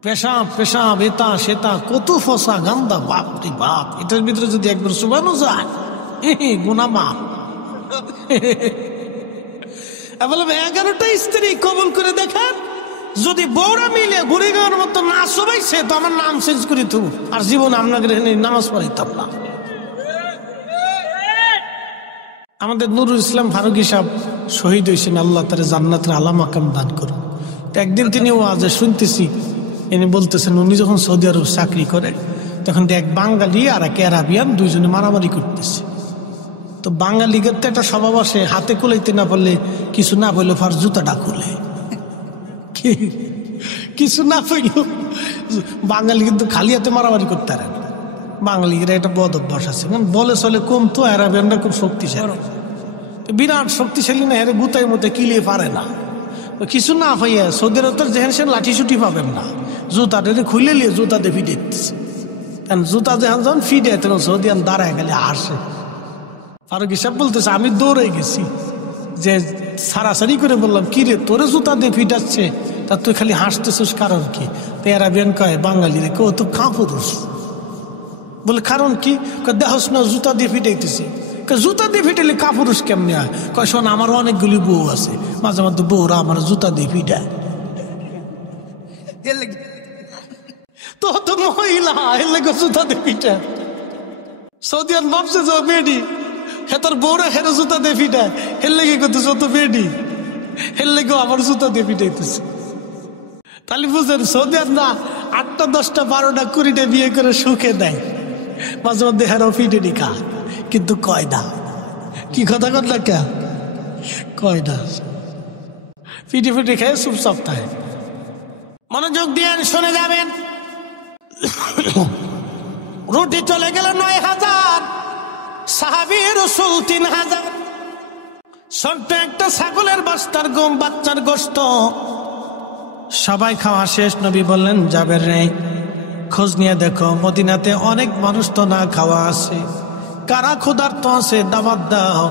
পেশাব পেশাব, এটা সেটা, কত ফসা গান্দা, বাপরে বাপ। এটার ভিতরে যদি একবার চুবানো যায় গুনাহ মাপ। বললাম 11টা স্ত্রী কবুল করে দেখেন, যদি বউরা মিলে ঘুরে যাওয়ার মতো না সবাইছে তো আমার নাম চেঞ্জ করে দেবো, আর জীবন আপনাকে নামাজ পড়াইতাম না। আমাদের নুরুল ইসলাম ফারুকী সাহেব শহীদ হয়েছেন, আল্লাহ তার জান্নাতের আলা মাকাম দান করুন। তো একদিন তিনি ওয়াজে শুনতেছি, ইনি বলতেছেন উনি যখন সৌদি আরব চাকরি করে তখন এক বাঙালি আর এক আরাবিয়ান দুইজনে মারামারি করতেছে। তো বাঙালিদের তো একটা স্বভাব আসে, হাতে কুলাইতে না পারলে, কিছু না পাইলে ফার জুতাটা খুলে, কিছু না পাইল। বাঙালি কিন্তু খালি হাতে মারামারি করতে পারে না, বাঙালিরা একটা বদ অভ্যাস আছে, বলে চলে কম। তো আরাবিয়ানরা খুব শক্তিশালী, বিরাট শক্তিশালী না, এরা গুতাই মতে কিলিয়ে পারে না। কিছু না পাইয়া সৌদি আরব যেহেন সেন লাঠি ছুটি পাবেন না, জুতাটা খুলে নিয়ে জুতা দিয়ে ফিটে দিচ্ছে। জুতা যেহান যখন ফিটে তখন সৌদিয়ান দাঁড়ায় গেলে হাসে। ফারুকী সাহেব বলতেছে আমি দৌড়ে গেছি, যে সারাসারি করে বললাম কি রে তোরে জুতা দিয়ে ফিটাচ্ছে, তা তুই খালি হাসতেছিস কারণ কি? তো আরাবিয়ান কয় বাঙালি রে কেউ তো কাপুরুষ। বলে কারণ কি? দেহস না জুতা দিয়ে ফিটাইতেছি। জুতা দিয়ে ফিটাইলে কাপুরুষ কেমনি হয়? কয় শোন আমার অনেকগুলি বউ আছে, মাঝে মধ্যে বউরা আমার জুতা দিয়ে ফিটায়। তো তো মহিলা এর লেগে জুতা দিয়ে ফিটায়। সৌদিয়ান ভাবছে যে বেডি, হে তোর বউরা হেরে জুতা দিয়ে ফিটায়, হের লেগে করতেছে তো বেডি, হের লেগেও আমার জুতা দিয়ে ফিটাইতেছে। তাহলে বুঝেন সৌদিয়ান না 8টা 10টা 12টা 20টা বিয়ে করে সুখে দেয়, মাঝে মধ্যে হেরাও ফিটে নিকা, কিন্তু কয় না। কি কথা কর না কে কয় না, ফিটে ফিটে খেয়ে চুপচাপ থাকে। মনোযোগ দিয়ে শুনে যাবেন। রুটি চলে গেল 9000, সাহাবী রাসূল 3000। ছোট্ট একটা ছাগলের বাচ্চার গোশত সবাই খাওয়া শেষ। নবী বললেন জাবের রে খোঁজ নিয়ে দেখো মদিনাতে অনেক মানুষ তো না খাওয়া আছে, কারা ক্ষুধার্ত আছে দাওয়াত দাও,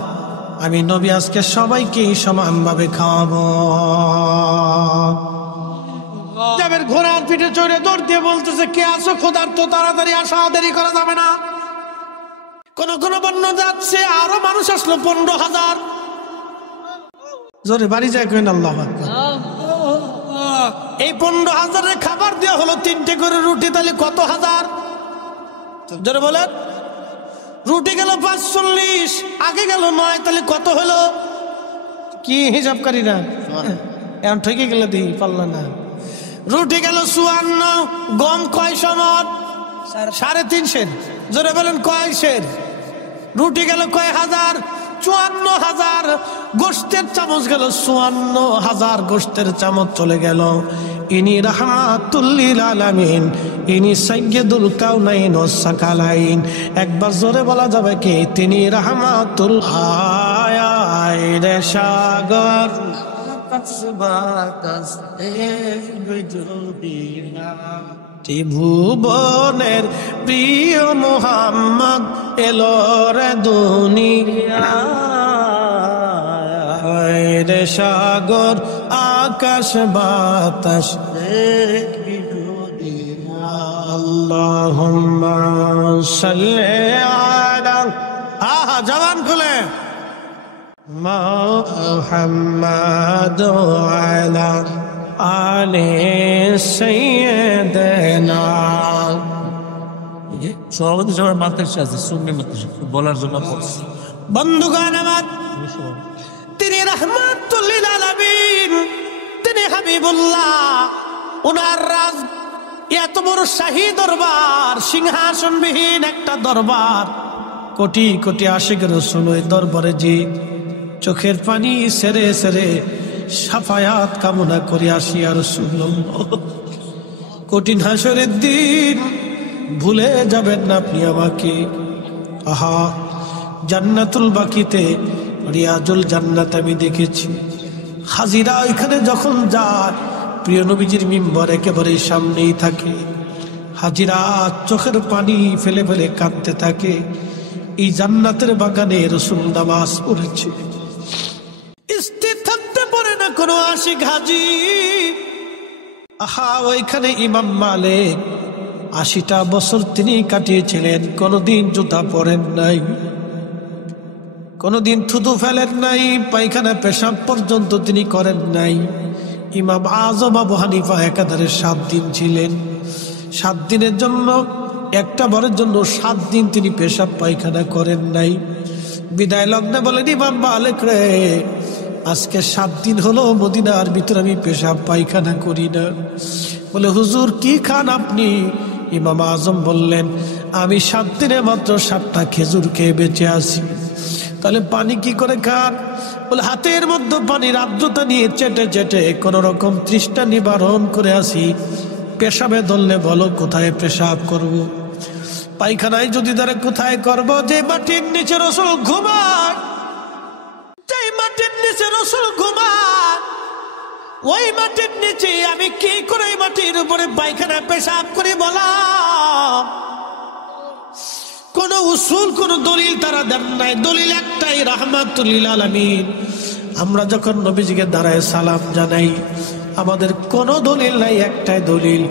আমি নবী আজকে সবাইকে সমানভাবে খাওয়াবো। জাবের ঘোড়ার পিঠে চড়ে দৌড় দিয়ে বলতেছে কে আছো ক্ষুধার্ত, তাড়াতাড়ি আসো, দেরি করা যাবে না। কোন কোন বন্য যাচ্ছে আরো মানুষ আসলো 15,000। জোরে বাড়ি যায় কেন আল্লাহু আকবার। এই 15,000-এর খাবার দেওয়া হলো 3টে করে রুটি, তাহলে কত হাজার? জোরে বলেন। রুটি গেল 45, আগে গেল 9, তাহলে কত হলো? কি হিসাবকারী না এখন ঠকে গেলে দিই পারল না। রুটি গেল 54, গম কয় সমত? 3.5 জোরে বলেন কয় সের? রুটি গেল কয় হাজার? 54,000। গোশতের চামচ গেল 54,000, গোশতের চামচ চলে গেল। ইনি রাহমাতুল লিল আলামিন, ইনি সাইয়্যিদুল কাউনাইন ওয়াস সাকালাইন। একবার জোরে বলা যাবে কি? তিনি রাহমাতুল আয়ায় সাগর ত্রিভুবনের প্রিয় মুহাম্মদ এলো রে দুনিয়ায়, রে সাগর আকাশ বাতাস আল্লাহুম্মা সাল্লি আলা জবান খুলে মুহাম্মাদ আলা আলে সাইয়্যিদিনা। সভাপতি সবার মাদ্রাসা আছে, সুন্নি মাদ্রাসা বলার জন্য বন্ধুগণ আমার, তিনি রাহমাতুল লিল আলামিন, তিনি হাবিবুল্লাহ ওনার রাজ এত বড় শাহী দরবার, সিংহাসনবিহীন একটা দরবার, কোটি কোটি আশিক রাসূল ওই দরবারে যে চোখের পানি সেরে সেরে সাফায়াত কামনা করে আসি। আর রাসূলুল্লাহ, কঠিন হাসরের দিন ভুলে যাবেন না আপনি আমাকে। আহা, জান্নাতুল বাকিতে রিয়াজুল জান্নাত আমি দেখেছি। হাজিরা ওইখানে যখন যায়, প্রিয় নবীজির মিম্বর একেবারে সামনেই থাকে। হাজিরা চোখের পানি ফেলে ফেলে কাঁদতে থাকে। এই জান্নাতের বাগানে রাসূল নামাজ পড়েছে, স্থির থাকতে পারে না কোনো আশিক হাজি। আহা, ওইখানে ইমাম মালিক ৮০টা বছর তিনি কাটিয়েছিলেন, কোনদিন জুতা পরেন নাই, কোনদিন থুতু ফেলেন নাই, পায়খানা পেশাব পর্যন্ত তিনি করেন নাই। ইমাম আজম আবু হানিফা একাধারে ৭ দিন ছিলেন। ৭ দিনের জন্য, একটা বারের জন্য ৭ দিন তিনি পেশাব পায়খানা করেন নাই। বিদায় লগ্নে বলেন, ইমাম মালিক রে, আজকে ৭ দিন হলো মদিনার ভিতরে আমি পেশাব পায়খানা করি না। বলে, হুজুর কি খান আপনি? ইমাম আজম বললেন, আমি ৭ দিনে মাত্র ৭টা খেজুর খেয়ে বেঁচে আছি। তাহলে পানি কি করে খান? বলে, হাতের মধ্যে পানির আর্দ্রতা নিয়ে চেটে চেটে কোন রকম তৃষ্ণা নিবারণ করে আসি। পেশাবে ধরলে বলো কোথায় পেশাব করব? পায়খানায় যদি ধরে কোথায় করব? যে মাটির নিচে রাসূল ঘুমায়, যে মাটির নিচে রাসূল ঘুমায়, ওই মাটির নিচে আমি কি করে এই মাটির উপরে পায়খানা পেশাব করি? বলা কোন উসুল, কোন দলিল তারা দেন নাই। দলিল একটাই, রাহমাতুল লিল আলামিন। আমরা যখন নবীজিকে দাঁড়ায় সালাম জানাই, আমাদের কোনো দলিল নাই, একটাই দলিল।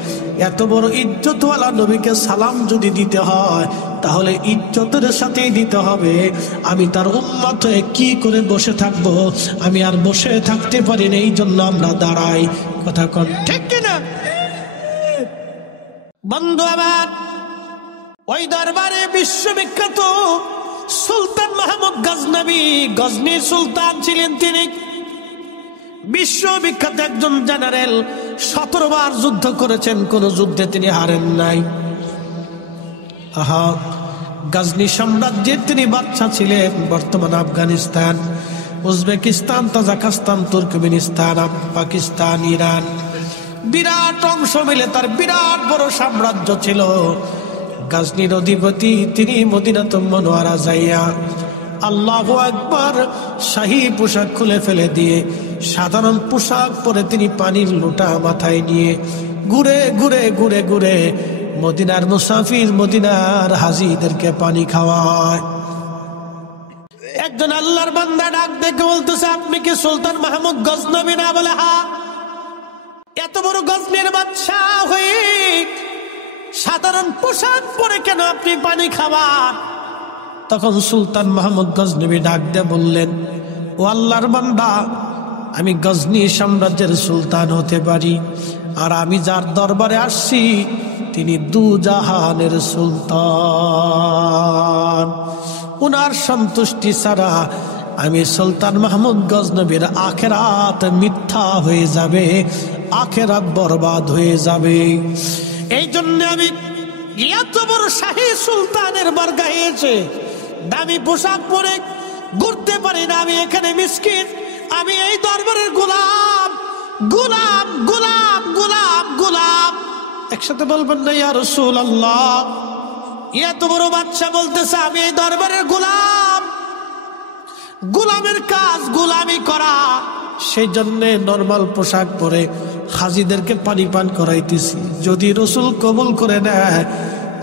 এত বড় ইজ্জতওয়ালা নবীকে সালাম যদি দিতে হয়, তাহলে ইজ্জতের সাথেই দিতে হবে। আমি তার উম্মত হয়ে কি করে বসে থাকব? আমি আর বসে থাকতে পারি না, এই জন্য আমরা দাঁড়াই। কথা কন ঠিক কিনা? বন্ধু আমার, ওই দরবারে বিশ্ববিখ্যাত সুলতান মাহমুদ গজনবী, গজনীর সুলতান ছিলেন তিনি। বিশ্ববিখ্যাত একজন জেনারেল, 17 বার যুদ্ধ করেছেন, কোন যুদ্ধে তিনি হারেন নাই। আহা, গজনী সাম্রাজ্যের তিনি বাদশা ছিলেন। বর্তমান Afghanistan, Uzbekistan, Tajikistan, Turkmenistan, Pakistan, Iran, বিরাট অংশ মিলে তার বিরাট বড় সাম্রাজ্য ছিল। গজনীর অধিপতি তিনি মদিনাতুল মুনাওয়ারা যাইয়া আল্লাহু আকবার শাহী পোশাক খুলে ফেলে দিয়ে সাধারণ পোশাক পরে তিনি পানির লোটা মাথায় নিয়ে ঘুরে ঘুরে ঘুরে ঘুরে মদিনার মুসাফির, মদিনার হাজিদেরকে পানি খাওয়ায়। একজন আল্লাহর বান্দা ডাক দেখে বলতেছে, আপনি কি সুলতান মাহমুদ গজনবী না? বলে, হ্যাঁ। এত বড় গজনীর বাদশা হয়ে সাধারণ পোশাক পরে কেন আপনি পানি খাবার? তখন সুলতান মাহমুদ গজনবী ডাক দিয়ে বললেন, ও আল্লাহর বান্দা, আমি গজনী সাম্রাজ্যের সুলতান হতে পারি, আর আমি যার দরবারে আসছি তিনি দুজাহানের সুলতান। উনার সন্তুষ্টি ছাড়া আমি সুলতান মাহমুদ গজনবীর আখেরাত মিথ্যা হয়ে যাবে, আখেরাত বরবাদ হয়ে যাবে। এই জন্য আমি এত বড় শাহী সুলতানের বরগাহে এসে দামি পোশাক পরে ঘুরতে পারি না। আমি এখানে মিসকিন, আমি এই দরবারের গোলাম, গোলাম, গোলাম, গোলাম, গোলাম। একসাথে বলবেন না ইয়া রাসূলুল্লাহ? এত বড় বাদশা বলতেছে আমি এই দরবারের গোলাম, গোলামের কাজ গোলামি করা। সেই জন্য নরমাল পোশাক পরে হাজিদেরকে পানি পান করাইতেছি। যদি রাসূল কবুল করে নেয়,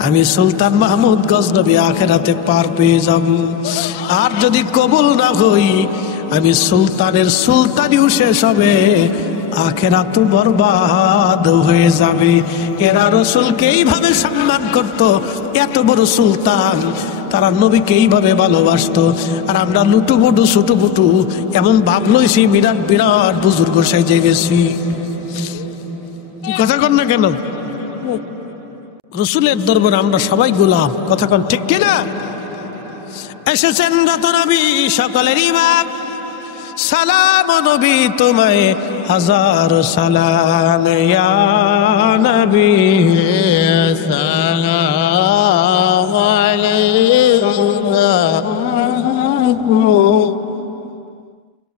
আমি সুলতান মাহমুদ গজনবী আখেরাতে পার পেয়ে যাব। আর যদি কবুল না হই, আমি সুলতানের সুলতানিও শেষ হবে, আখেরাত বরবাদ হয়ে যাবে। এরা রাসূলকে এইভাবে সম্মান করত, এত বড় সুলতান, তারা নবীকে এইভাবে ভালোবাসতো। আর আমরা লুটুপুটু ছুটুপুটু এমন ভাবলইছি বিরাট বিরাট বুজুর্গ সাইজে গেছি। কথা কন না কেন? রাসূলের দরবারে আমরা সবাই গোলাম। কথা কন ঠিক কিনা? এসেছেন রত নবী, সকলের ইমাম সালাম নবী তোমায় হাজার সালাম ইয়া নবী।